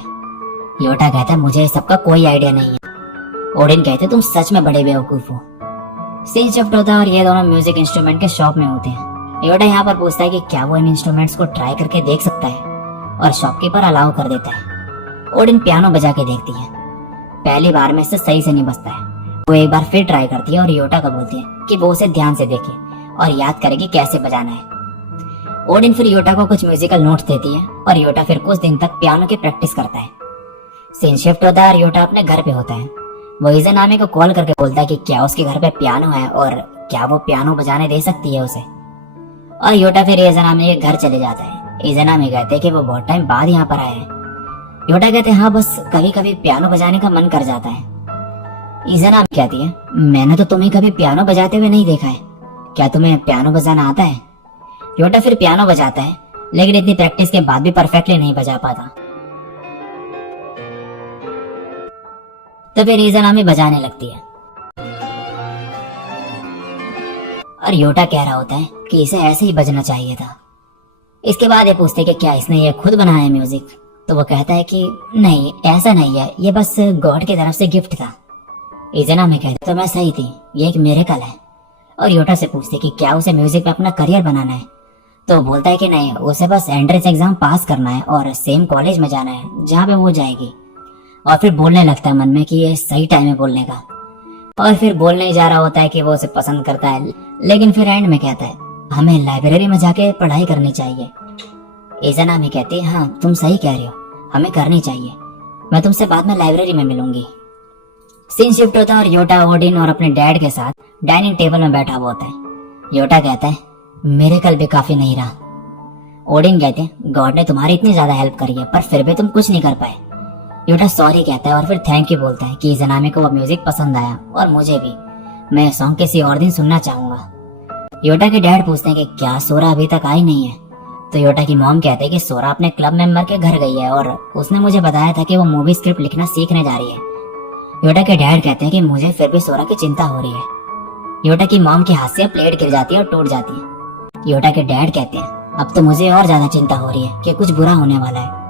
योटा कहता है मुझे सबका कोई आइडिया नहीं है। ओडिन कहते तुम सच में बड़े बेवकूफ हो। सीन शिफ्ट होता है और ये दोनों म्यूजिक इंस्ट्रूमेंट के शॉप में होते हैं। योटा यहाँ पर पूछता है कि क्या वो इन इंस्ट्रूमेंट्स को ट्राई करके देख सकता है, और शॉपकीपर अलाउ कर देता है। ओडिन पियानो बजा के देखती है, पहली बार में से सही से नहीं बजता है। वो एक बार फिर ट्राई करती है और योटा को बोलती है कि वो उसे ध्यान से देखे और याद करे कि कैसे बजाना है। ओडिन फिर योटा को कुछ म्यूजिकल नोट्स देती है और योटा फिर कुछ दिन तक पियानो की प्रैक्टिस करता है। सीन शिफ्ट होता है और योटा अपने घर पे होता है। वो इज़नामी को कॉल करके बोलता है कि क्या उसके घर पे पियानो है और क्या वो पियानो बजाने दे सकती है उसे। और योटा फिर इज़नामी के घर चले जाता है। इज़नामी कहते हैं कि वो बहुत टाइम बाद यहाँ पर आए हैं। योटा कहते हैं हाँ, बस कभी कभी पियानो बजाने का मन कर जाता है। इज़नामी कहती है मैंने तो तुम्हें कभी पियानो बजाते हुए नहीं देखा है, क्या तुम्हें पियानो बजाना आता है? योटा फिर पियानो बजाता है लेकिन इतनी प्रैक्टिस के बाद भी परफेक्टली नहीं बजा पाता। तो फिर इज़नामी बजाने लगती है और योटा कह रहा होता है कि इसे ऐसे ही बजना चाहिए था। इसके बाद ये पूछते कि क्या इसने ये खुद बनाया है म्यूजिक? तो वो कहता है कि नहीं, ऐसा नहीं है, ये बस गॉड की तरफ से गिफ्ट था। इज़नामी कहते तो मैं सही थी, ये एक मिरेकल है। और योटा से पूछते कि क्या उसे म्यूजिक में अपना करियर बनाना है? तो बोलता है कि नहीं, उसे बस एंट्रेंस एग्जाम पास करना है और सेम कॉलेज में जाना है जहाँ पे वो जाएगी। और फिर बोलने लगता है मन में कि ये सही टाइम है बोलने का। और फिर बोलने ही जा रहा होता है कि वो उसे पसंद करता है, लेकिन फिर एंड में कहता है हमें लाइब्रेरी में जाके पढ़ाई करनी चाहिए। इज़नामी कहती है हाँ, तुम सही कह रही हो, हमें करनी चाहिए, मैं तुमसे बाद में लाइब्रेरी में मिलूंगी। सीन शिफ्ट होता है और योटा ओडिन और अपने डैड के साथ डाइनिंग टेबल में बैठा हुआ होता है। योटा कहता है मेरे कल भी काफी नहीं रहा। ओडिन कहते हैं गॉड ने तुम्हारी इतनी ज्यादा हेल्प करी है पर फिर भी तुम कुछ नहीं कर पाए। योटा सॉरी कहता है और फिर थैंक यू बोलता है कि इज़नामी को वो म्यूजिक पसंद आया और मुझे भी, मैं सॉन्ग किसी और दिन सुनना चाहूंगा। योटा के डैड पूछते हैं कि क्या सोरा अभी तक आई नहीं है? तो योटा की मॉम कहते हैं कि सोरा अपने क्लब मेंबर के घर गई है और उसने मुझे बताया था कि वो मूवी स्क्रिप्ट लिखना सीखने जा रही है। योटा के डैड कहते हैं कि मुझे फिर भी सोरा की चिंता हो रही है। योटा की मॉम के हाथ से प्लेट गिर जाती है और टूट जाती है। योटा के डैड कहते हैं अब तो मुझे और ज्यादा चिंता हो रही है कि कुछ बुरा होने वाला है।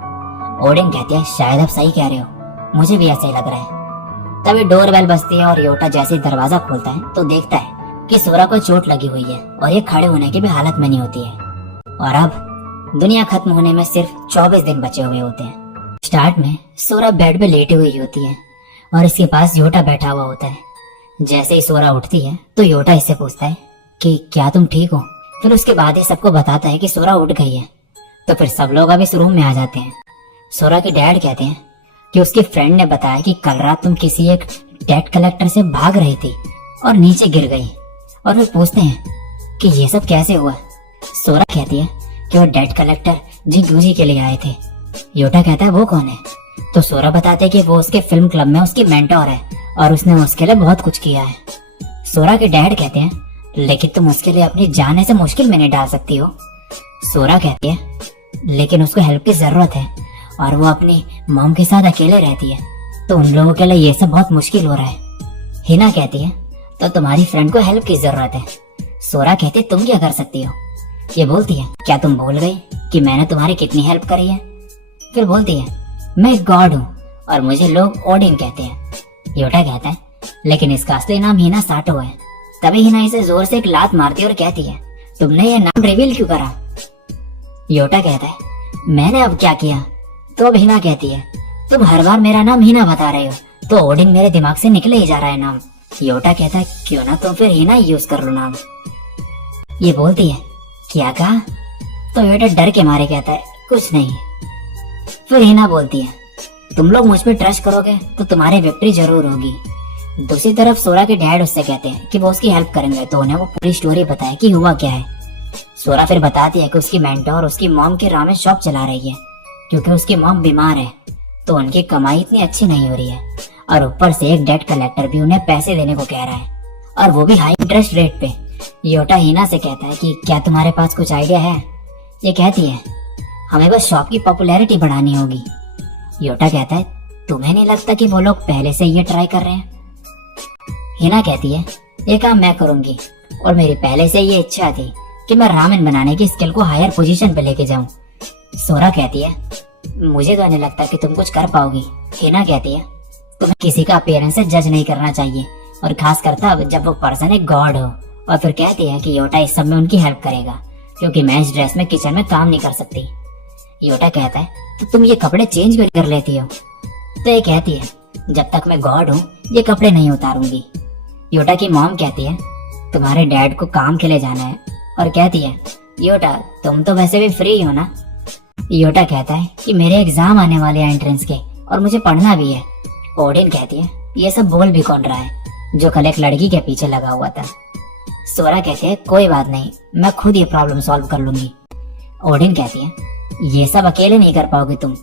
ओडिन कहते हैं शायद आप सही कह रहे हो, मुझे भी ऐसे ही लग रहा है। तभी डोरबेल बजती है और योटा जैसे ही दरवाजा खोलता है तो देखता है कि सोरा को चोट लगी हुई है और ये खड़े होने की भी हालत में नहीं होती है। और अब दुनिया खत्म होने में सिर्फ 24 दिन बचे हुए होते हैं। स्टार्ट में सोरा बेड पे लेटी हुई होती है और इसके पास योटा बैठा हुआ होता है। जैसे ही सोरा उठती है तो योटा इससे पूछता है कि क्या तुम ठीक हो? फिर उसके बाद ही सबको बताता है कि सोरा उठ गई है। तो फिर सब लोग अब इस रूम में आ जाते हैं। सोरा के डैड कहते हैं कि उसके फ्रेंड ने बताया कि कल रात तुम किसी एक डेट कलेक्टर से भाग रही थी और नीचे गिर गई। और वे पूछते हैं कि ये सब कैसे हुआ? सोरा कहती है कि वो डेट कलेक्टर जिंगूजी के लिए आए थे। योटा कहता है वो कौन है? तो सोरा बताते हैं कि वो उसके फिल्म क्लब में उसकी मेंटोर है और उसने उसके लिए बहुत कुछ किया है। सोरा के डैड कहते हैं लेकिन तुम उसके लिए अपनी जान ऐसे मुश्किल में नहीं डाल सकती हो। सोरा कहती है लेकिन उसको हेल्प की जरूरत है और वो अपनी मॉम के साथ अकेले रहती है, तो उन लोगों के लिए ये सब बहुत मुश्किल हो रहा है। हिना कहती है तो तुम्हारी फ्रेंड को हेल्प की जरूरत है। सोरा कहती है तुम क्या कर सकती हो? ये बोलती है क्या तुम भूल गई कि मैंने तुम्हारी कितनी हेल्प करी है? फिर बोलती है मैं एक गॉड हूँ और मुझे लोग ओडिन कहते हैं। योटा कहता है लेकिन इसका असली नाम हिना साटो है। तभी हिना इसे जोर से एक लात मारती है और कहती है तुमने ये नाम रिवील क्यों करा? योटा कहता है मैंने अब क्या किया? तो अब हिना कहती है तुम हर बार मेरा नाम हिना बता रहे हो, तो ओडिन मेरे दिमाग से निकले ही जा रहा है नाम। योटा कहता है क्यों ना तुम फिर हिना यूज कर लो नाम। ये बोलती है क्या कहा? तो योटा डर के मारे कहता है कुछ नहीं। फिर हिना बोलती है तुम लोग मुझ पे ट्रस्ट करोगे तो तुम्हारी विक्ट्री जरूर होगी। दूसरी तरफ सोरा के डैड उससे कहते हैं कि वो उसकी हेल्प करेंगे, तो उन्हें वो पूरी स्टोरी बताए कि हुआ क्या है। सोरा फिर बताती है कि उसकी मेंटोर उसकी मॉम की रामेन शॉप चला रही है क्योंकि उसकी मॉम बीमार है, तो उनकी कमाई इतनी अच्छी नहीं हो रही है और ऊपर से एक डेट कलेक्टर भी उन्हें पैसे देने को कह रहा है और वो भी हाई इंटरेस्ट रेट पे। योटा हिना से कहता है कि क्या तुम्हारे पास कुछ आइडिया है? ये कहती है हमें बस शॉप की पॉपुलैरिटी बढ़ानी होगी। योटा कहता है तुम्हें नहीं लगता कि वो लोग पहले से ये ट्राई कर रहे हैं? हिना कहती है ये काम मैं करूंगी और मेरी पहले से ये इच्छा थी कि मैं रामेन बनाने की स्किल को हायर पोजीशन पे लेके जाऊं। सोरा कहती है मुझे तो नहीं लगता कि तुम कुछ कर पाओगी। हिना कहती है तुम्हें किसी का अपीयरेंस से जज नहीं करना चाहिए और खास कर तब जब वो पर्सन एक गॉड हो। और फिर कहती है कि योटा इस सब में उनकी हेल्प करेगा क्योंकि मैं इस ड्रेस में किचन में काम नहीं कर सकती। योटा कहता है तो तुम ये कपड़े चेंज भी कर लेती हो? तो ये कहती है जब तक मैं गॉड हूँ ये कपड़े नहीं उतारूंगी। योटा की मॉम कहती है तुम्हारे डैड को काम के लिए जाना है और कहती है योटा तुम तो वैसे भी फ्री हो ना? योटा कहता है कि मेरे एग्जाम आने वाले हैं एंट्रेंस के और मुझे पढ़ना भी है। ओडिन कहती है ये सब बोल भी कौन रहा है जो कल एक लड़की के पीछे लगा हुआ था। सोरा कहती है कोई बात नहीं, मैं खुद ये प्रॉब्लम सॉल्व कर लूंगी। ओडिन कहती है ये सब अकेले नहीं कर पाओगे तुम,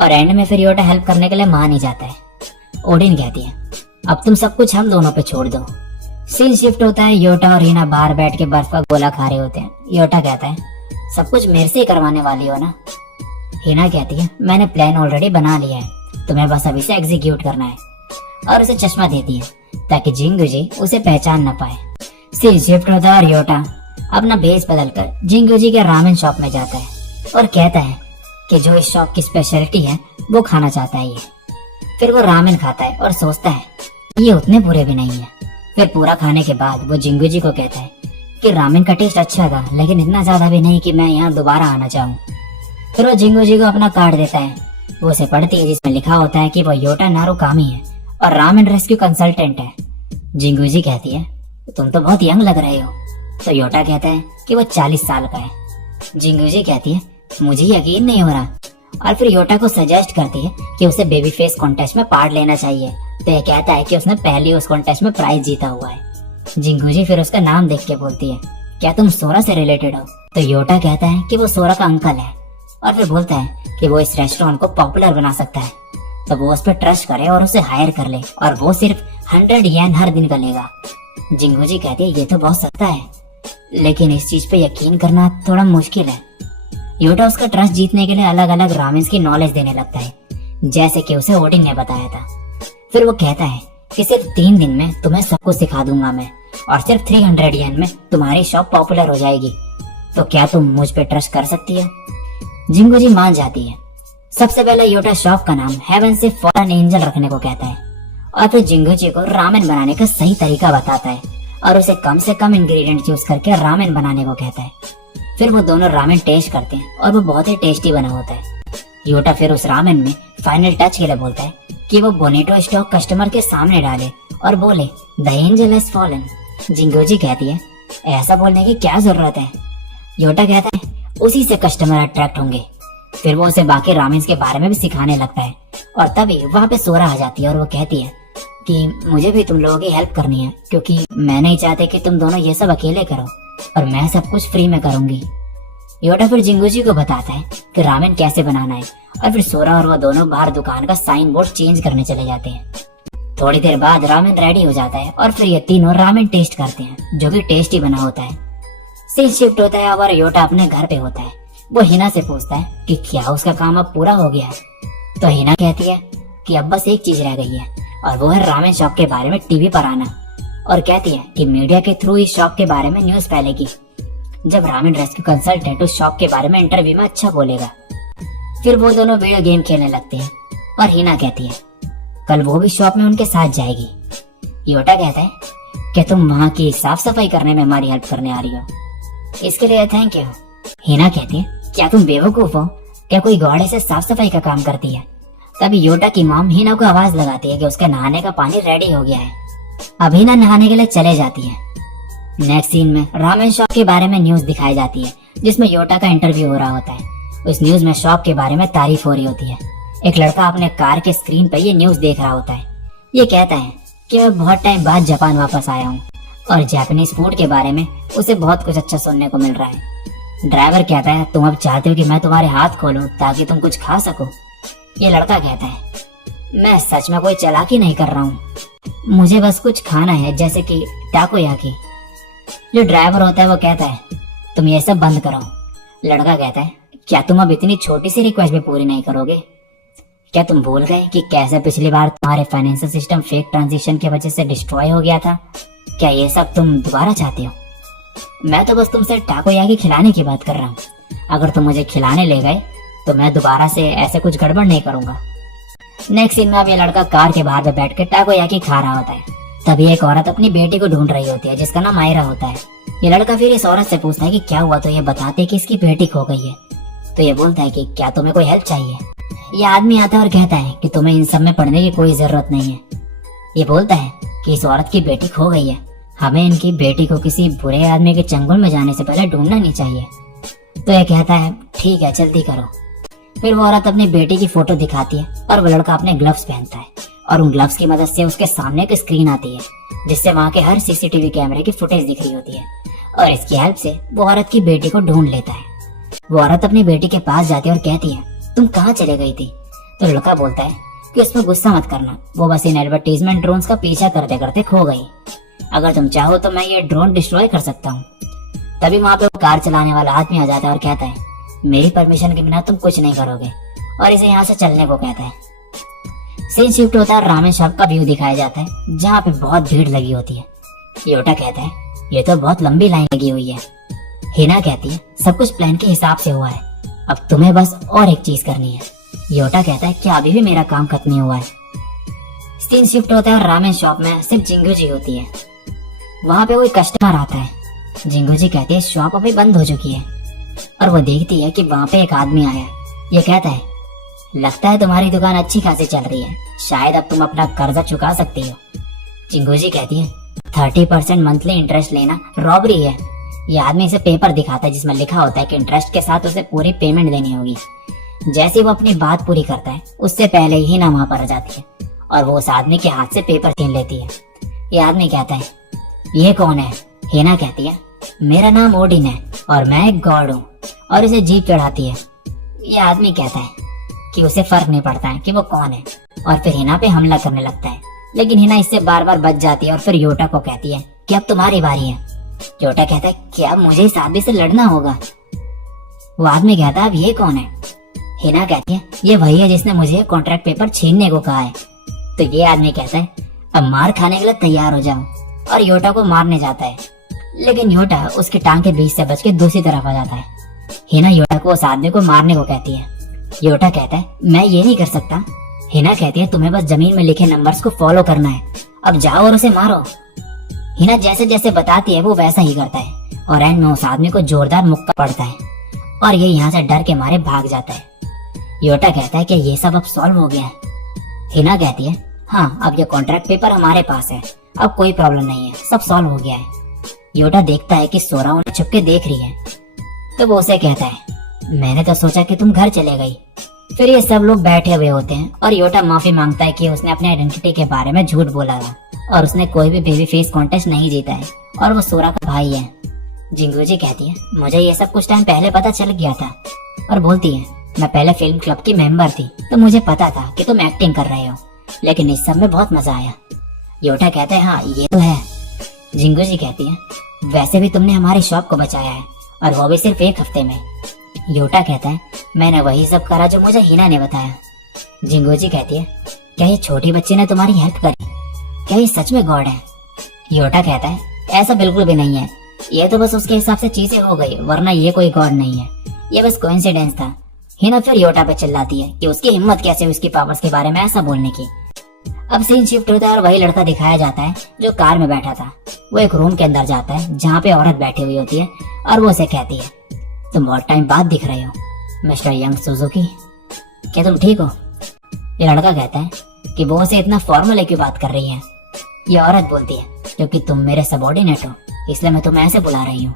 और एंड में फिर योटा हेल्प करने के लिए मान ही जाता है। ओडिन कहती है अब तुम सब कुछ हम दोनों पे छोड़ दो। सीन शिफ्ट होता है, योटा और हिना बाहर बैठ के बर्फ का गोला खा रहे होते हैं। योटा कहता है सब कुछ मेरे से ही करवाने वाली हो ना? हिना कहती है मैंने प्लान ऑलरेडी बना लिया है, तुम्हें बस अभी से एग्जीक्यूट करना है, और उसे चश्मा देती है ताकि जिंगूजी उसे पहचान न पाए। सीन शिफ्ट होता है और योटा अपना भेस बदलकर जिंगूजी के रामेन शॉप में जाता है और कहता है कि जो इस शॉप की स्पेशलिटी है वो खाना चाहता है ये। फिर वो रामेन खाता है और सोचता है ये उतने बुरे भी नहीं है। फिर पूरा खाने के बाद वो जिंगूजी को कहता है कि रामेन का टेस्ट अच्छा था, लेकिन इतना ज्यादा भी नहीं कि मैं यहाँ दोबारा आना चाहूँ। फिर वो जिंगूजी को अपना कार्ड देता है, वो उसे पढ़ती है जिसमें लिखा होता है कि वो योटा नारुकामी है और रामेन रेस्क्यू कंसल्टेंट है। जिंगूजी कहती है तुम तो बहुत यंग लग रहे हो। तो योटा कहता है कि वो 40 साल का है। जिंगूजी कहती है मुझे यकीन नहीं हो रहा, और फिर योटा को सजेस्ट करती है कि उसे बेबी फेस कॉन्टेस्ट में पार्ट लेना चाहिए। तो यह कहता है कि उसने पहले उस कॉन्टेस्ट में प्राइज जीता हुआ है। जिंगूजी फिर उसका नाम देख के बोलती है क्या तुम सोरा से रिलेटेड हो? तो योटा कहता है कि वो सोरा का अंकल है, और फिर बोलता है कि वो इस रेस्टोरेंट को पॉपुलर बना सकता है, तो वो उस पर ट्रस्ट करे और उसे हायर कर ले, और वो सिर्फ 100 येन हर दिन का लेगा। जिंगूजी कहती है ये तो बहुत सस्ता है, लेकिन इस चीज पे यकीन करना थोड़ा मुश्किल है। योटा उसका ट्रस्ट जीतने के लिए अलग अलग रामेन्स की नॉलेज देने लगता है, जैसे कि उसे ओडिन ने बताया था। फिर वो कहता है कि सिर्फ 3 दिन में तुम्हें सब कुछ सिखा दूंगा मैं, और सिर्फ 300 येन में तुम्हारी शॉप पॉपुलर हो जाएगी। तो क्या तुम मुझ पे ट्रस्ट कर सकती है? जिंगूजी मान जाती है। सबसे पहले योटा शॉप का नाम हेवन से फॉलन एंजल रखने को कहता है, और फिर जिंगूजी को रामेन बनाने का सही तरीका बताता है, और उसे कम से कम इंग्रेडिएंट यूज करके रामेन बनाने को कहता है। फिर वो दोनों रामेन टेस्ट करते हैं और वो बहुत ही टेस्टी बना होता है। योटा फिर उस रामेन में फाइनल टच के लिए बोलता है कि वो बोनेटो स्टॉक कस्टमर के सामने डाले और बोले द एंजल हैज फॉलन। जिंगूजी कहती है ऐसा बोलने की क्या जरूरत है? योटा कहता है उसी से कस्टमर अट्रैक्ट होंगे। फिर वो उसे बाकी रामेन्स के बारे में भी सिखाने लगता है, और तभी वहाँ पे सोरा आ जाती है और वो कहती है कि मुझे भी तुम लोगों की हेल्प करनी है, क्योंकि मैं नहीं चाहती कि तुम दोनों ये सब अकेले करो, और मैं सब कुछ फ्री में करूंगी। योटा फिर जिंगूजी को बताता है कि रामेन कैसे बनाना है, और फिर सोरा और वो दोनों बाहर दुकान का साइन बोर्ड चेंज करने चले जाते हैं। थोड़ी देर बाद रामेन रेडी हो जाता है, और फिर ये तीनों रामेन टेस्ट करते हैं, जो कि टेस्टी बना होता है। सीन शिफ्ट होता है और योटा अपने घर पे होता है। वो हिना से पूछता है कि क्या उसका काम अब पूरा हो गया है? तो हिना कहती है कि अब बस एक चीज रह गई है, और वो है रामेन शॉप के बारे में टीवी पर आना, और कहती है कि मीडिया के थ्रू इस शॉप के बारे में न्यूज फैलेगी जब रामेन रेस्क्यू कंसल्टेंट उस शॉप के बारे में इंटरव्यू में अच्छा बोलेगा। फिर वो दोनों वीडियो गेम खेलने लगते हैं, और हिना कहती है कल वो भी शॉप में उनके साथ जाएगी। योटा कहता है कि तुम वहाँ की साफ सफाई करने में हमारी हेल्प करने आ रही हो, इसके लिए थैंक यू। हिना कहती है क्या तुम बेवकूफ हो? क्या कोई घोड़े से साफ सफाई का काम करती है? तभी योटा की मॉम हिना को आवाज लगाती है कि उसके नहाने का पानी रेडी हो गया है। अब हिना नहाने के लिए चले जाती है। नेक्स्ट सीन में रामेन शॉप के बारे में न्यूज दिखाई जाती है, जिसमें योटा का इंटरव्यू हो रहा होता है। उस न्यूज में शॉप के बारे में तारीफ हो रही होती है। एक लड़का अपने कार के स्क्रीन पर ये न्यूज देख रहा होता है। ये कहता है कि मैं बहुत टाइम बाद जापान वापस आया हूँ, और जापानीज फूड के बारे में उसे बहुत कुछ अच्छा सुनने को मिल रहा है। ड्राइवर कहता है तुम अब चाहते हो कि मैं तुम्हारे हाथ खोलूं ताकि तुम कुछ खा सको? ये लड़का कहता है मैं सच में कोई चालाकी नहीं कर रहा हूँ, मुझे बस कुछ खाना है, जैसे कि टाकोयाकी। जो ड्राइवर होता है वो कहता है तुम ये सब बंद करो। लड़का कहता है क्या तुम अब इतनी छोटी सी रिक्वेस्ट भी पूरी नहीं करोगे? क्या तुम भूल गए कि कैसे पिछली बार तुम्हारे फाइनेंशियल सिस्टम फेक ट्रांजिशन की वजह से डिस्ट्रॉय हो गया था? क्या ये सब तुम दोबारा चाहते हो? मैं तो बस तुमसे टाकोयाकी खिलाने की बात कर रहा हूँ। अगर तुम मुझे खिलाने ले गए तो मैं दोबारा से ऐसे कुछ गड़बड़ नहीं करूंगा। नेक्स्ट सीन में अब ये लड़का कार के बाहर पे बैठ के टाकोयाकी खा रहा होता है। तभी एक औरत अपनी बेटी को ढूंढ रही होती है, जिसका नाम मायरा होता है। ये लड़का फिर इस औरत से पूछता है कि क्या हुआ, तो ये बताते कि इसकी बेटी खो गई है। तो ये बोलता है कि क्या तुम्हें कोई हेल्प चाहिए? ये आदमी आता है और कहता है कि तुम्हें इन सब में पढ़ने की कोई जरूरत नहीं है। ये बोलता है कि इस औरत की बेटी खो गई है, हमें इनकी बेटी को किसी बुरे आदमी के चंगुल में जाने से पहले ढूंढना नहीं चाहिए। तो ये कहता है ठीक है जल्दी करो। फिर वो औरत अपनी बेटी की फोटो दिखाती है और वो लड़का अपने ग्लव्स पहनता है और उन ग्लव्स की मदद से उसके सामने एक स्क्रीन आती है जिससे वहाँ के हर सीसीटीवी कैमरे की फुटेज दिख रही होती है और इसकी हेल्प से वो औरत की बेटी को ढूंढ लेता है। वो औरत अपनी बेटी के पास जाती है और कहती है तुम कहाँ चले गई थी? तो लड़का बोलता है कि उसमें गुस्सा मत करना, वो बस इन एडवर्टीजमेंट ड्रोन्स का पीछा करते करते खो गई। अगर तुम चाहो तो मैं ये ड्रोन डिस्ट्रॉय कर सकता हूँ। तभी वहाँ पे वो कार चलाने वाला आदमी आ जाता है और कहता है मेरी परमिशन के बिना तुम कुछ नहीं करोगे और इसे यहाँ से चलने को कहता है। सीन शिफ्ट होता है, रामेन शॉप का व्यू दिखाया जाता है जहाँ पे बहुत भीड़ लगी होती है। योटा कहता है ये तो बहुत लंबी लाइन लगी हुई है। हिना कहती है सब कुछ प्लान के हिसाब से हुआ है, अब तुम्हें बस और एक चीज करनी है। योटा कहता है क्या अभी भी मेरा काम खत्म नहीं हुआ है? सीन शिफ्ट होता है और रामेन शॉप में सिर्फ जिंगू जी होती है। वहाँ पे कोई कस्टमर आता है। जिंगू जी कहती है शॉप अभी बंद हो चुकी है और वो देखती है कि वहाँ पे एक आदमी आया है। ये कहता है लगता है तुम्हारी दुकान अच्छी खासी चल रही है, शायद अब तुम अपना कर्जा चुका सकती हो। जिंगू जी कहती है 30% मंथली इंटरेस्ट लेना रॉबरी है। ये आदमी इसे पेपर दिखाता है जिसमें लिखा होता है कि इंटरेस्ट के साथ उसे पूरी पेमेंट देनी होगी। जैसे वो अपनी बात पूरी करता है उससे पहले ही ना वहाँ पर आ जाती है और वो उस आदमी के हाथ से पेपर छीन लेती है। ये आदमी कहता है ये कौन है? हिना कहती है मेरा नाम ओडिन है और मैं एक गॉड हूँ, और इसे जीप चढ़ाती है। ये आदमी कहता है कि उसे फर्क नहीं पड़ता है कि वो कौन है और फिर हिना पे हमला करने लगता है, लेकिन हिना इससे बार बार बच जाती है और फिर योटा को कहती है कि अब तुम्हारी बारी है। योटा कहता है क्या मुझे इस आदमी से लड़ना होगा? वो आदमी कहता है अब ये कौन है? हिना कहती है ये वही है जिसने मुझे कॉन्ट्रैक्ट पेपर छीनने को कहा है। तो ये आदमी कहता है अब मार खाने के लिए तैयार हो जाओ, और योटा को मारने जाता है, लेकिन योटा उसके टांग के बीच से बच के दूसरी तरफ आ जाता है। हिना योटा को उस आदमी को मारने को कहती है। योटा कहता है मैं ये नहीं कर सकता। हिना कहती है तुम्हें बस जमीन में लिखे नंबर्स को फॉलो करना है, अब जाओ और उसे मारो। हिना जैसे जैसे बताती है वो वैसा ही करता है और एंड में उस आदमी को जोरदार मुक्का पड़ता है और ये यहाँ से डर के मारे भाग जाता है। योटा कहता है कि ये सब अब सॉल्व हो गया है। हिना कहती है हाँ अब ये कॉन्ट्रैक्ट पेपर हमारे पास है, अब कोई प्रॉब्लम नहीं है, सब सॉल्व हो गया है। योटा देखता है कि सोरा उन्हें छुपके देख रही है, तो वो उसे कहता है मैंने तो सोचा कि तुम घर चले गई। फिर ये सब लोग बैठे हुए होते हैं और योटा माफी मांगता है कि उसने अपने आइडेंटिटी के बारे में झूठ बोला था और उसने कोई भी बेबी फेस कॉन्टेस्ट नहीं जीता है और वो सोरा का भाई है। जिंगू जी कहती है मुझे ये सब कुछ टाइम पहले पता चल गया था, और बोलती है मैं पहले फिल्म क्लब की मेंबर थी तो मुझे पता था कि तुम एक्टिंग कर रहे हो, लेकिन इस सब में बहुत मजा आया। योटा कहता है हाँ ये तो है। जिंगू जी कहती है वैसे भी तुमने हमारी शॉप को बचाया है और वो भी सिर्फ एक हफ्ते में। योटा कहता है मैंने वही सब करा जो मुझे हिना ने बताया। जिंगू जी कहती है क्या ये छोटी बच्ची ने तुम्हारी हेल्प करी? क्या ये सच में गॉड है? योटा कहता है ऐसा बिल्कुल भी नहीं है, ये तो बस उसके हिसाब से चीजें हो गई, वरना ये कोई गॉड नहीं है, ये बस कोइंसिडेंस था। हिना फिर योटा पे चिल्लाती है कि उसकी हिम्मत कैसे उसकी पावर्स के बारे में ऐसा बोलने की। अब सीन शिफ्ट होता है और वही लड़का दिखाया जाता है जो कार में बैठा था। वो एक रूम के अंदर जाता है जहाँ पे औरत बैठी हुई होती है और वो उसे कहती है तुम बहुत टाइम बाद दिख रहे हो मिस्टर यंग सुजुकी, क्या तुम ठीक हो? ये लड़का कहता है कि वो उसे इतना फॉर्मल क्यों बात कर रही है। ये औरत बोलती है क्योंकि तुम मेरे सबॉर्डिनेट हो इसलिए मैं तुम्हें ऐसे बुला रही हूँ।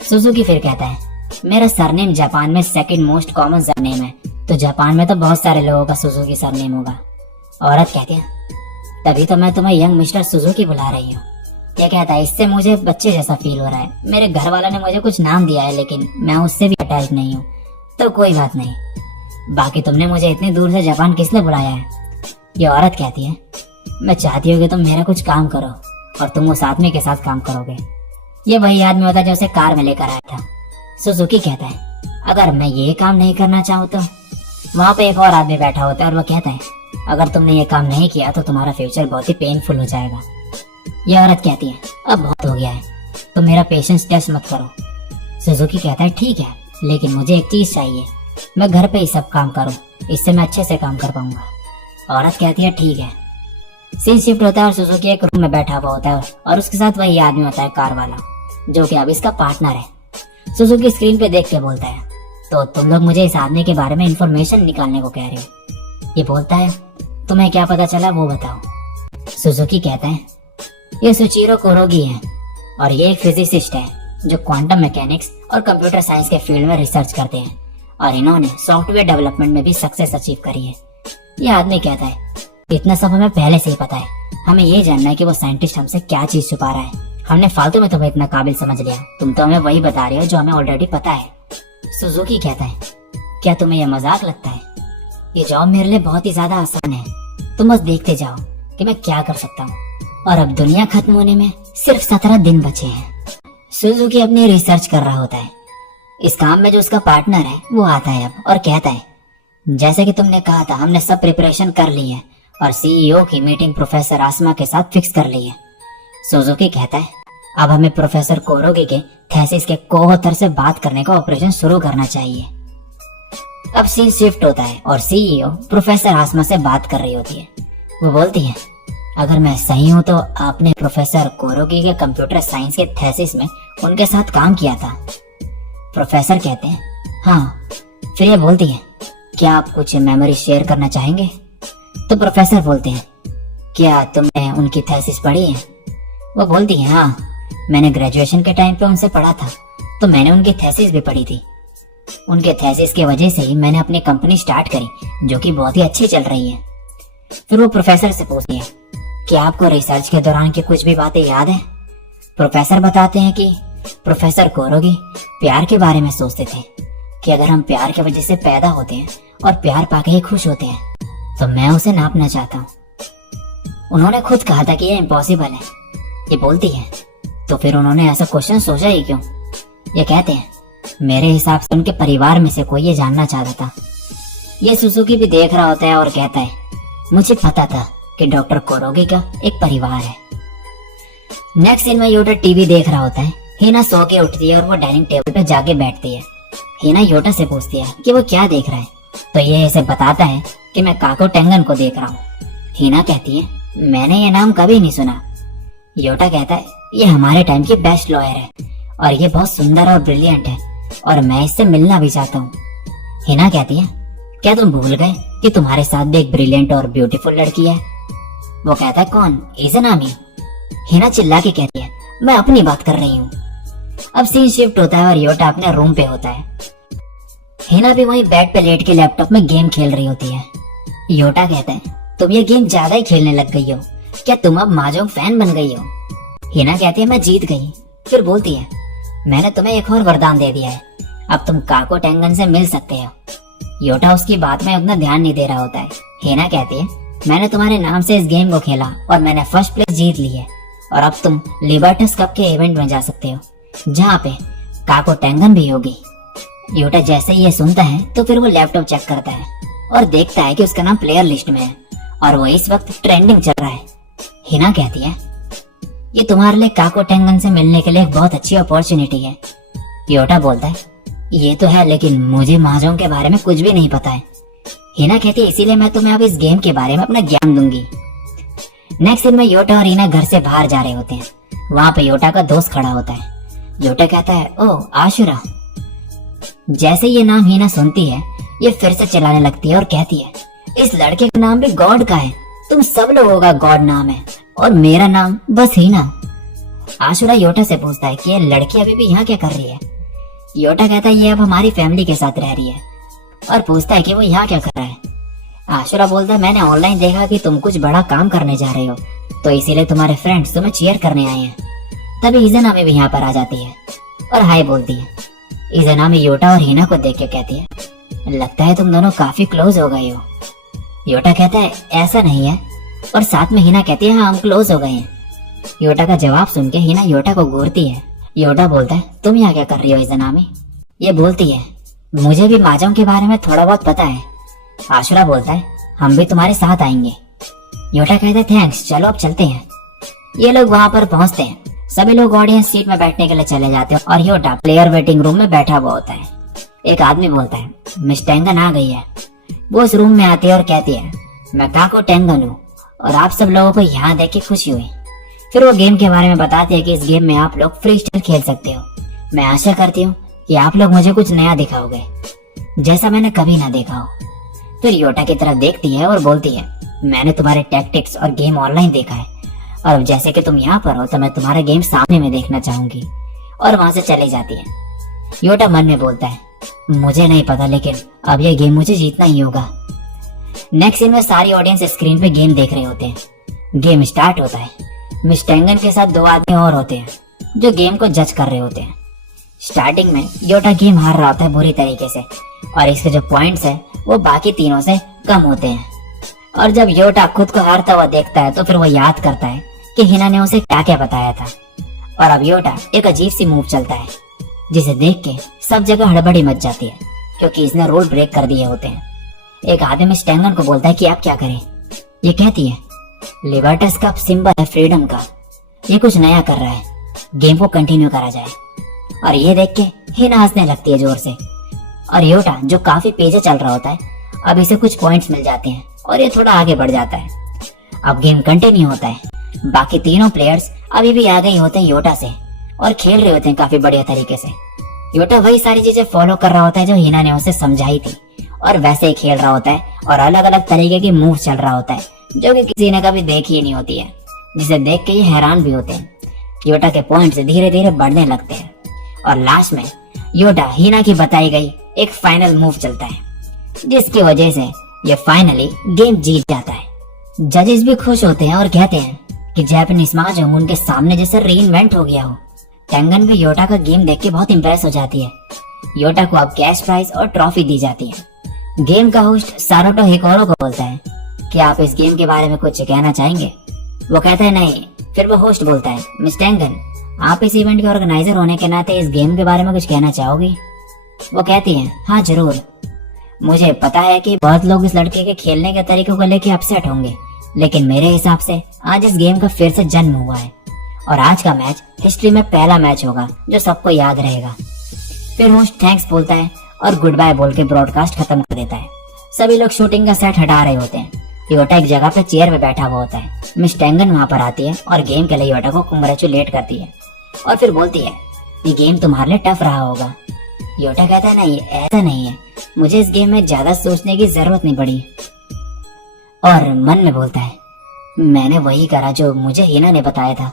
सुजुकी फिर कहता है मेरा सरनेम जापान में सेकंड मोस्ट कॉमन सरनेम है, तो जापान में तो बहुत सारे लोगों का सुजुकी सरनेम होगा। औरत कहती है तभी तो मैं तुम्हें यंग मिस्टर सुजुकी बुला रही हूँ। ये कहता है इससे मुझे बच्चे जैसा फील हो रहा है, मेरे घर वालों ने मुझे कुछ नाम दिया है लेकिन मैं उससे भी अटैच नहीं हूँ, तो कोई बात नहीं। बाकी तुमने मुझे इतनी दूर से जापान किस लिए बुलाया है? ये औरत कहती है मैं चाहती हूँ कि तुम मेरा कुछ काम करो और तुम उस आदमी के साथ काम करोगे। ये वही आदमी होता है जो उसे कार में लेकर आया था। सुजुकी कहता है अगर मैं ये काम नहीं करना चाहूँ तो? वहाँ पे एक और आदमी बैठा होता है और वो कहता है अगर तुमने ये काम नहीं किया तो तुम्हारा फ्यूचर बहुत ही पेनफुल हो जाएगा। ये औरत कहती है अब बहुत हो गया है, तुम मेरा पेशेंस टेस्ट मत करो। सुजुकी कहता है ठीक है, लेकिन मुझे एक चीज चाहिए, मैं घर पे ही सब काम करूँ, इससे मैं अच्छे से काम कर पाऊंगा। औरत कहती है ठीक है। सीन शिफ्ट होता है और सुजुकी एक रूम में बैठा हुआ होता है और उसके साथ वही आदमी होता है कार वाला, जो कि अब इसका पार्टनर है। सुजुकी स्क्रीन पे देख के बोलता है तो तुम लोग मुझे इस आदमी के बारे में इंफॉर्मेशन निकालने को कह रहे हो। ये बोलता है तुम्हें क्या पता चला वो बताओ। सुजुकी कहता है ये सुचिरो कुरोगी है और ये एक फिजिसिस्ट है जो क्वांटम मैकेनिक्स और कंप्यूटर साइंस के फील्ड में रिसर्च करते हैं और इन्होंने सॉफ्टवेयर डेवलपमेंट में भी सक्सेस अचीव करी है। ये आदमी कहता है इतना सब हमें पहले से ही पता है, हमें ये जानना है कि वो साइंटिस्ट हमसे क्या चीज छुपा रहा है। हमने फालतू में तुम्हें इतना काबिल समझ लिया, तुम तो हमें वही बता रहे हो जो हमें ऑलरेडी पता है। सुजुकी कहता है क्या तुम्हें यह मजाक लगता है? ये जॉब मेरे लिए बहुत ही ज्यादा आसान है, तुम बस देखते जाओ कि मैं क्या कर सकता हूँ। और अब दुनिया खत्म होने में सिर्फ 17 दिन बचे हैं। सुजुकी अपनी रिसर्च कर रहा होता है। इस काम में जो उसका पार्टनर है वो आता है अब और कहता है जैसे कि तुमने कहा था हमने सब प्रिपरेशन कर ली है और सीईओ की मीटिंग प्रोफेसर आसमा के साथ फिक्स कर ली है। सुजुकी कहता है अब हमें प्रोफेसर कोरोगी के थीसिस के को-ऑथर से बात करने का ऑपरेशन शुरू करना चाहिए। अब सीन शिफ्ट होता है और सीईओ प्रोफेसर आसमा से बात कर रही होती है। वो बोलती है अगर मैं सही हूँ तो आपने प्रोफेसर कोरोगी के कंप्यूटर साइंस के थीसिस में उनके साथ काम किया था। प्रोफेसर कहते हैं हाँ। फिर ये बोलती है क्या आप कुछ मेमोरी शेयर करना चाहेंगे? तो प्रोफेसर बोलते हैं क्या तुमने उनकी थीसिस पढ़ी है? वो बोलती है हाँ, मैंने ग्रेजुएशन के टाइम पे उनसे पढ़ा था, तो मैंने उनकी थीसिस भी पढ़ी थी। उनके थीसिस की वजह से ही मैंने अपनी कंपनी स्टार्ट करी जो कि बहुत ही अच्छी चल रही है। फिर वो प्रोफेसर से पूछती है क्या आपको रिसर्च के दौरान की कुछ भी बातें याद है? प्रोफेसर बताते हैं कि प्रोफेसर कोरोगी प्यार के बारे में सोचते थे कि अगर हम प्यार की वजह से पैदा होते हैं और प्यार पाके ही खुश होते हैं तो मैं उसे नापना चाहता हूँ। उन्होंने खुद कहा था कि यह इम्पॉसिबल है। ये बोलती है तो फिर उन्होंने ऐसा क्वेश्चन सोचा ही क्यों? ये कहते हैं मेरे हिसाब से उनके परिवार में से कोई ये जानना चाहता था। ये सुजुकी भी देख रहा होता है और कहता है मुझे पता था कि डॉक्टर कोरोगी का एक परिवार है। नेक्स्ट सीन में योटा टीवी देख रहा होता है। हिना सो के उठती है और वो डाइनिंग टेबल पे जाके बैठती है। हिना योटा से पूछती है कि वो क्या देख रहा है, तो ये इसे बताता है कि मैं काको टेंगन को देख रहा हूँ। हिना कहती है मैंने ये नाम कभी नहीं सुना। योटा कहता है ये हमारे टाइम की बेस्ट लॉयर है और ये बहुत सुंदर और ब्रिलियंट है और मैं इससे मिलना भी चाहता हूँ। हिना कहती है क्या तुम भूल गए कि तुम्हारे साथ भी एक ब्रिलियंट और ब्यूटीफुल लड़की है? वो कहता है कौन? इज़नामी। हिना चिल्ला के कहती है मैं अपनी बात कर रही हूँ। अब सीन शिफ्ट होता है और योटा अपने रूम पे होता है। हिना भी वहीं बेड पे लेट के लैपटॉप में गेम खेल रही होती है। योटा कहता है तुम ये गेम ज्यादा ही खेलने लग गई हो, क्या तुम अब माजोंग फैन बन गई हो? हिना कहती है मैं जीत गई। फिर बोलती है मैंने तुम्हें एक और वरदान दे दिया है, अब तुम काको टेंगन से मिल सकते हो। योटा उसकी बात में उतना ध्यान नहीं दे रहा होता है। हिना कहती है मैंने तुम्हारे नाम से इस गेम को खेला और मैंने फर्स्ट प्लेस जीत ली है और अब तुम लिबर्टस कप के इवेंट में जा सकते हो जहाँ पे काको टेंगन भी होगी। योटा जैसे ही ये सुनता है तो फिर वो लैपटॉप चेक करता है और देखता है कि उसका नाम प्लेयर लिस्ट में है और वो इस वक्त ट्रेंडिंग चल रहा है। हिना कहती है ये तुम्हारे लिए काको टेंगन से मिलने के लिए एक बहुत अच्छी अपॉर्चुनिटी है। योटा बोलता है ये तो है लेकिन मुझे महाजोंग के बारे में कुछ भी नहीं पता है। हिना कहती है इसीलिए मैं तुम्हें अब इस गेम के बारे में अपना ज्ञान दूंगी। नेक्स्ट दिन में योटा और हिना घर से बाहर जा रहे होते हैं। वहाँ पे योटा का दोस्त खड़ा होता है। योटा कहता है ओह आशुरा। जैसे ये नाम हिना सुनती है ये फिर से चिल्लाने लगती है और कहती है इस लड़के का नाम भी गॉड का है, तुम सब लोगों का गॉड नाम है और मेरा नाम बस हिना। आशुरा योटा से पूछता है कि ये लड़की अभी भी यहाँ क्या कर रही है? योटा कहता है ये अब हमारी फैमिली के साथ रह रही है और पूछता है कि वो यहाँ क्या कर रहा है। आशुरा बोलता है मैंने ऑनलाइन देखा कि तुम कुछ बड़ा काम करने जा रहे हो तो इसीलिए तुम्हारे फ्रेंड्स तुम्हें चीयर करने आए हैं। तभी इज़नामी भी यहाँ पर आ जाती है और हाय बोलती है। इज़नामी योटा और हिना को देख के कहती है लगता है तुम दोनों काफी क्लोज हो गए हो। योटा कहता है ऐसा नहीं है और साथ में हिना कहती है हाँ हम क्लोज हो गए हैं। योटा का जवाब सुन के हिना योटा को घूरती है। योटा बोलता है तुम यहाँ क्या कर रही हो इज़नामी? ये बोलती है मुझे भी माजोंग के बारे में थोड़ा बहुत पता है। आशुरा बोलता है हम भी तुम्हारे साथ आएंगे। योटा कहता है थैंक्स, चलो अब चलते हैं। ये लोग वहाँ पर पहुँचते हैं। सभी लोग ऑडियंस सीट में बैठने के लिए चले जाते हैं और योटा प्लेयर वेटिंग रूम में बैठा हुआ होता है। एक आदमी बोलता है मिस टेंगन आ गई है। वो उस रूम में आती है और कहती है मैं काको टेंगन हूँ और आप सब लोगों को यहाँ देख के खुशी हुई। फिर वो गेम के बारे में बताती है कि इस गेम में आप लोग फ्री स्टाइल खेल सकते हो। मैं आशा करती हूँ कि आप लोग मुझे कुछ नया दिखाओगे जैसा मैंने कभी ना देखा हो। फिर योटा की तरफ देखती है और बोलती है मैंने तुम्हारे टैक्टिक्स और गेम ऑनलाइन देखा है और अब जैसे कि तुम यहाँ पर हो तो मैं तुम्हारा गेम सामने में देखना चाहूंगी और वहां से चली जाती है। योटा मन में बोलता है, मुझे नहीं पता लेकिन अब ये गेम मुझे जीतना ही होगा। नेक्स्ट सीन में सारी ऑडियंस स्क्रीन पे गेम देख रहे होते हैं। गेम स्टार्ट होता है। मिस टेंगन के साथ 2 आदमी और होते हैं जो गेम को जज कर रहे होते हैं। स्टार्टिंग में योटा गेम हार रहा होता है बुरी तरीके से और इसके जो पॉइंट्स है वो बाकी तीनों से कम होते हैं। और जब योटा खुद को हारता हुआ देखता है तो फिर वो याद करता है कि हिना ने उसे क्या क्या बताया था। और अब योटा एक अजीब सी मूव चलता है जिसे देख के सब जगह हड़बड़ी मच जाती है क्योंकि इसने रूल ब्रेक कर दिए होते हैं। एक आदमी मिस टेंगन को बोलता है कि आप क्या करें। ये कहती है, लिबर्टस का सिंबल है फ्रीडम का, ये कुछ नया कर रहा है, गेम को कंटिन्यू करा जाए। और ये देख के हिना हंसने लगती है जोर से। और योटा जो काफी पीछे चल रहा होता है अब इसे कुछ पॉइंट्स मिल जाते हैं और ये थोड़ा आगे बढ़ जाता है। अब गेम कंटिन्यू होता है। बाकी तीनों प्लेयर्स अभी भी आगे ही होते हैं योटा से और खेल रहे होते हैं काफी बढ़िया तरीके से। योटा वही सारी चीजें फॉलो कर रहा होता है जो हिना ने उसे समझाई थी और वैसे ही खेल रहा होता है और अलग अलग तरीके की मूव चल रहा होता है जो कि किसी ने कभी देखी ही नहीं होती है, जिसे देख के ये हैरान भी होते हैं। योटा के पॉइंट्स धीरे धीरे बढ़ने लगते हैं और लास्ट में योटा हिना की बताई गई एक फाइनल मूव चलता है जिसकी वजह से ये फाइनली गेम जीत जाता है। जजेस भी खुश होते हैं और कहते हैं कि जापानीज mahjong उनके सामने जैसे रीइन्वेंट हो गया हो। टेंगन भी योटा का गेम देख के बहुत इंप्रेस हो जाती है। योटा को अब कैश प्राइज और ट्रॉफी दी जाती है। गेम का होस्ट सारोटो हिकोरो को बोलता है कि आप इस गेम के बारे में कुछ कहना चाहेंगे। वो कहता है नहीं। फिर वो होस्ट बोलता है, मिस टेंगन आप इस इवेंट के ऑर्गेनाइजर होने के नाते इस गेम के बारे में कुछ कहना चाहोगी। वो कहती है, हाँ जरूर, मुझे पता है कि बहुत लोग इस लड़के के खेलने के तरीकों को लेके अपसेट होंगे लेकिन मेरे हिसाब से आज इस गेम का फिर से जन्म हुआ है और आज का मैच हिस्ट्री में पहला मैच होगा जो सबको याद रहेगा। फिर होस्ट थैंक्स बोलता है और गुड बाय बोल के ब्रॉडकास्ट खत्म कर देता है। सभी लोग शूटिंग का सेट हटा रहे होते हैं। योटा एक जगह पे चेयर पे बैठा हुआ होता है। मिस टेंगन वहां पर आती है और गेम के लिए योटा को कंग्रेचुलेट करती है और फिर बोलती है, ये गेम तुम्हारे लिए टफ रहा होगा। योटा कहता है, नहीं ऐसा नहीं है, मुझे इस गेम में ज्यादा सोचने की जरूरत नहीं पड़ी। और मन में बोलता है, मैंने वही करा जो मुझे हिना ने बताया था।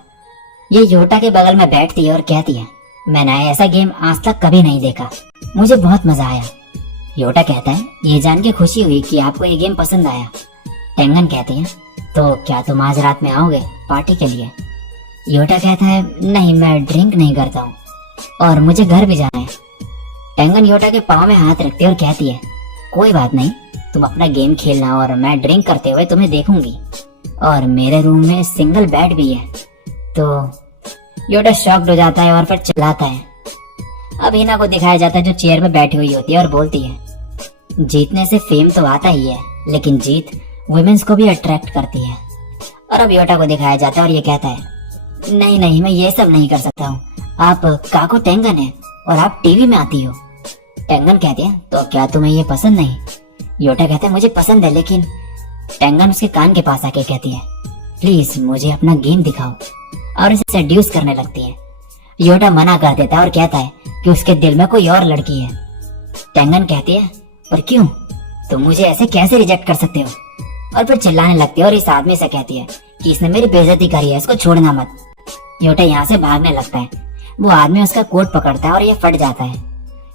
ये योटा के बगल में बैठती है और कहती है, मैंने ऐसा गेम आज तक कभी नहीं देखा, मुझे बहुत मजा आया। योटा कहता है, ये जान के खुशी हुई कि आपको ये गेम पसंद आया। टेंगन कहती है, तो क्या तुम आज रात में आओगे पार्टी के लिए। योटा कहता है, नहीं मैं ड्रिंक नहीं करता हूँ और मुझे घर भी जाना है। टेंगन योटा के पाँव में हाथ रखती है और कहती है, कोई बात नहीं, तुम अपना गेम खेलना और मैं ड्रिंक करते हुए तुम्हें देखूंगी और मेरे रूम में सिंगल बेड भी है। तो योटा शॉक्ड हो जाता है और फिर चिल्लाता है। अब हिना को दिखाया जाता है जो चेयर में बैठी हुई होती है और बोलती है, जीतने से फेम तो आता ही है लेकिन जीत वुमेन्स को भी अट्रैक्ट करती है। और अब योटा को दिखाया जाता है और ये कहता है, नहीं नहीं मैं ये सब नहीं कर सकता हूँ, आप काको टेंगन है और आप टीवी में आती हो। टेंगन कहती है, तो क्या तुम्हें ये पसंद नहीं। योटा कहता है, मुझे पसंद है लेकिन। टेंगन उसके कान के पास आके कहती है, प्लीज मुझे अपना गेम दिखाओ और इसे सेड्यूस करने लगती है। योटा मना कर देता है और कहता है कि उसके दिल में कोई और लड़की है। टेंगन कहती है, पर क्यों, तुम मुझे ऐसे कैसे रिजेक्ट कर सकते हो। और फिर चिल्लाने लगती है और इस आदमी से कहती है कि इसने मेरी बेइज्जती करी है, इसको छोड़ना मत। योटा यहाँ से भागने लगता है। वो आदमी उसका कोट पकड़ता है और ये फट जाता है।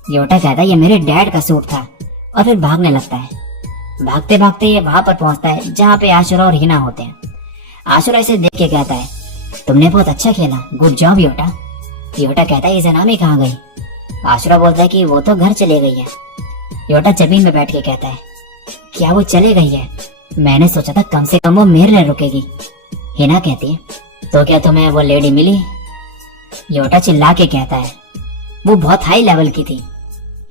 योटा कहता है, ये मेरे डैड का सूट था और फिर भागने लगता है। भागते भागते ये वहां पर पहुंचता है जहाँ पे आशुरा और हिना होते हैं। आशुरा इसे देख के कहता है, तुमने बहुत अच्छा खेला, गुड जॉब योटा। योटा कहता है, ये जनामी कहाँ गई। आशुरा बोलता है कि वो तो घर चले गई है। योटा जमीन में बैठ के कहता है, क्या वो चले गई है, मैंने सोचा था कम से कम वो मेरे लिए रुकेगी। हिना कहती है, तो क्या तुम्हें वो लेडी मिली। योटा चिल्ला के कहता है, वो बहुत हाई लेवल की थी।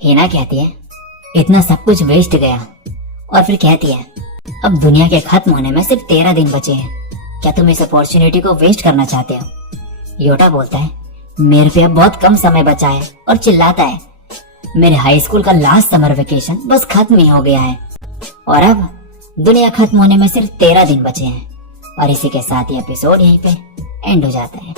हिना कहती है, इतना सब कुछ वेस्ट गया। और फिर कहती है, अब दुनिया के खत्म होने में सिर्फ 13 दिन बचे हैं, क्या तुम इस अपॉर्चुनिटी को वेस्ट करना चाहते हो। योटा बोलता है, मेरे पे अब बहुत कम समय बचा है और चिल्लाता है, मेरे हाई स्कूल का लास्ट समर वेकेशन बस खत्म ही हो गया है और अब दुनिया खत्म होने में सिर्फ 13 दिन बचे हैं। और इसी के साथ ही एपिसोड यहीं पे एंड हो जाता है।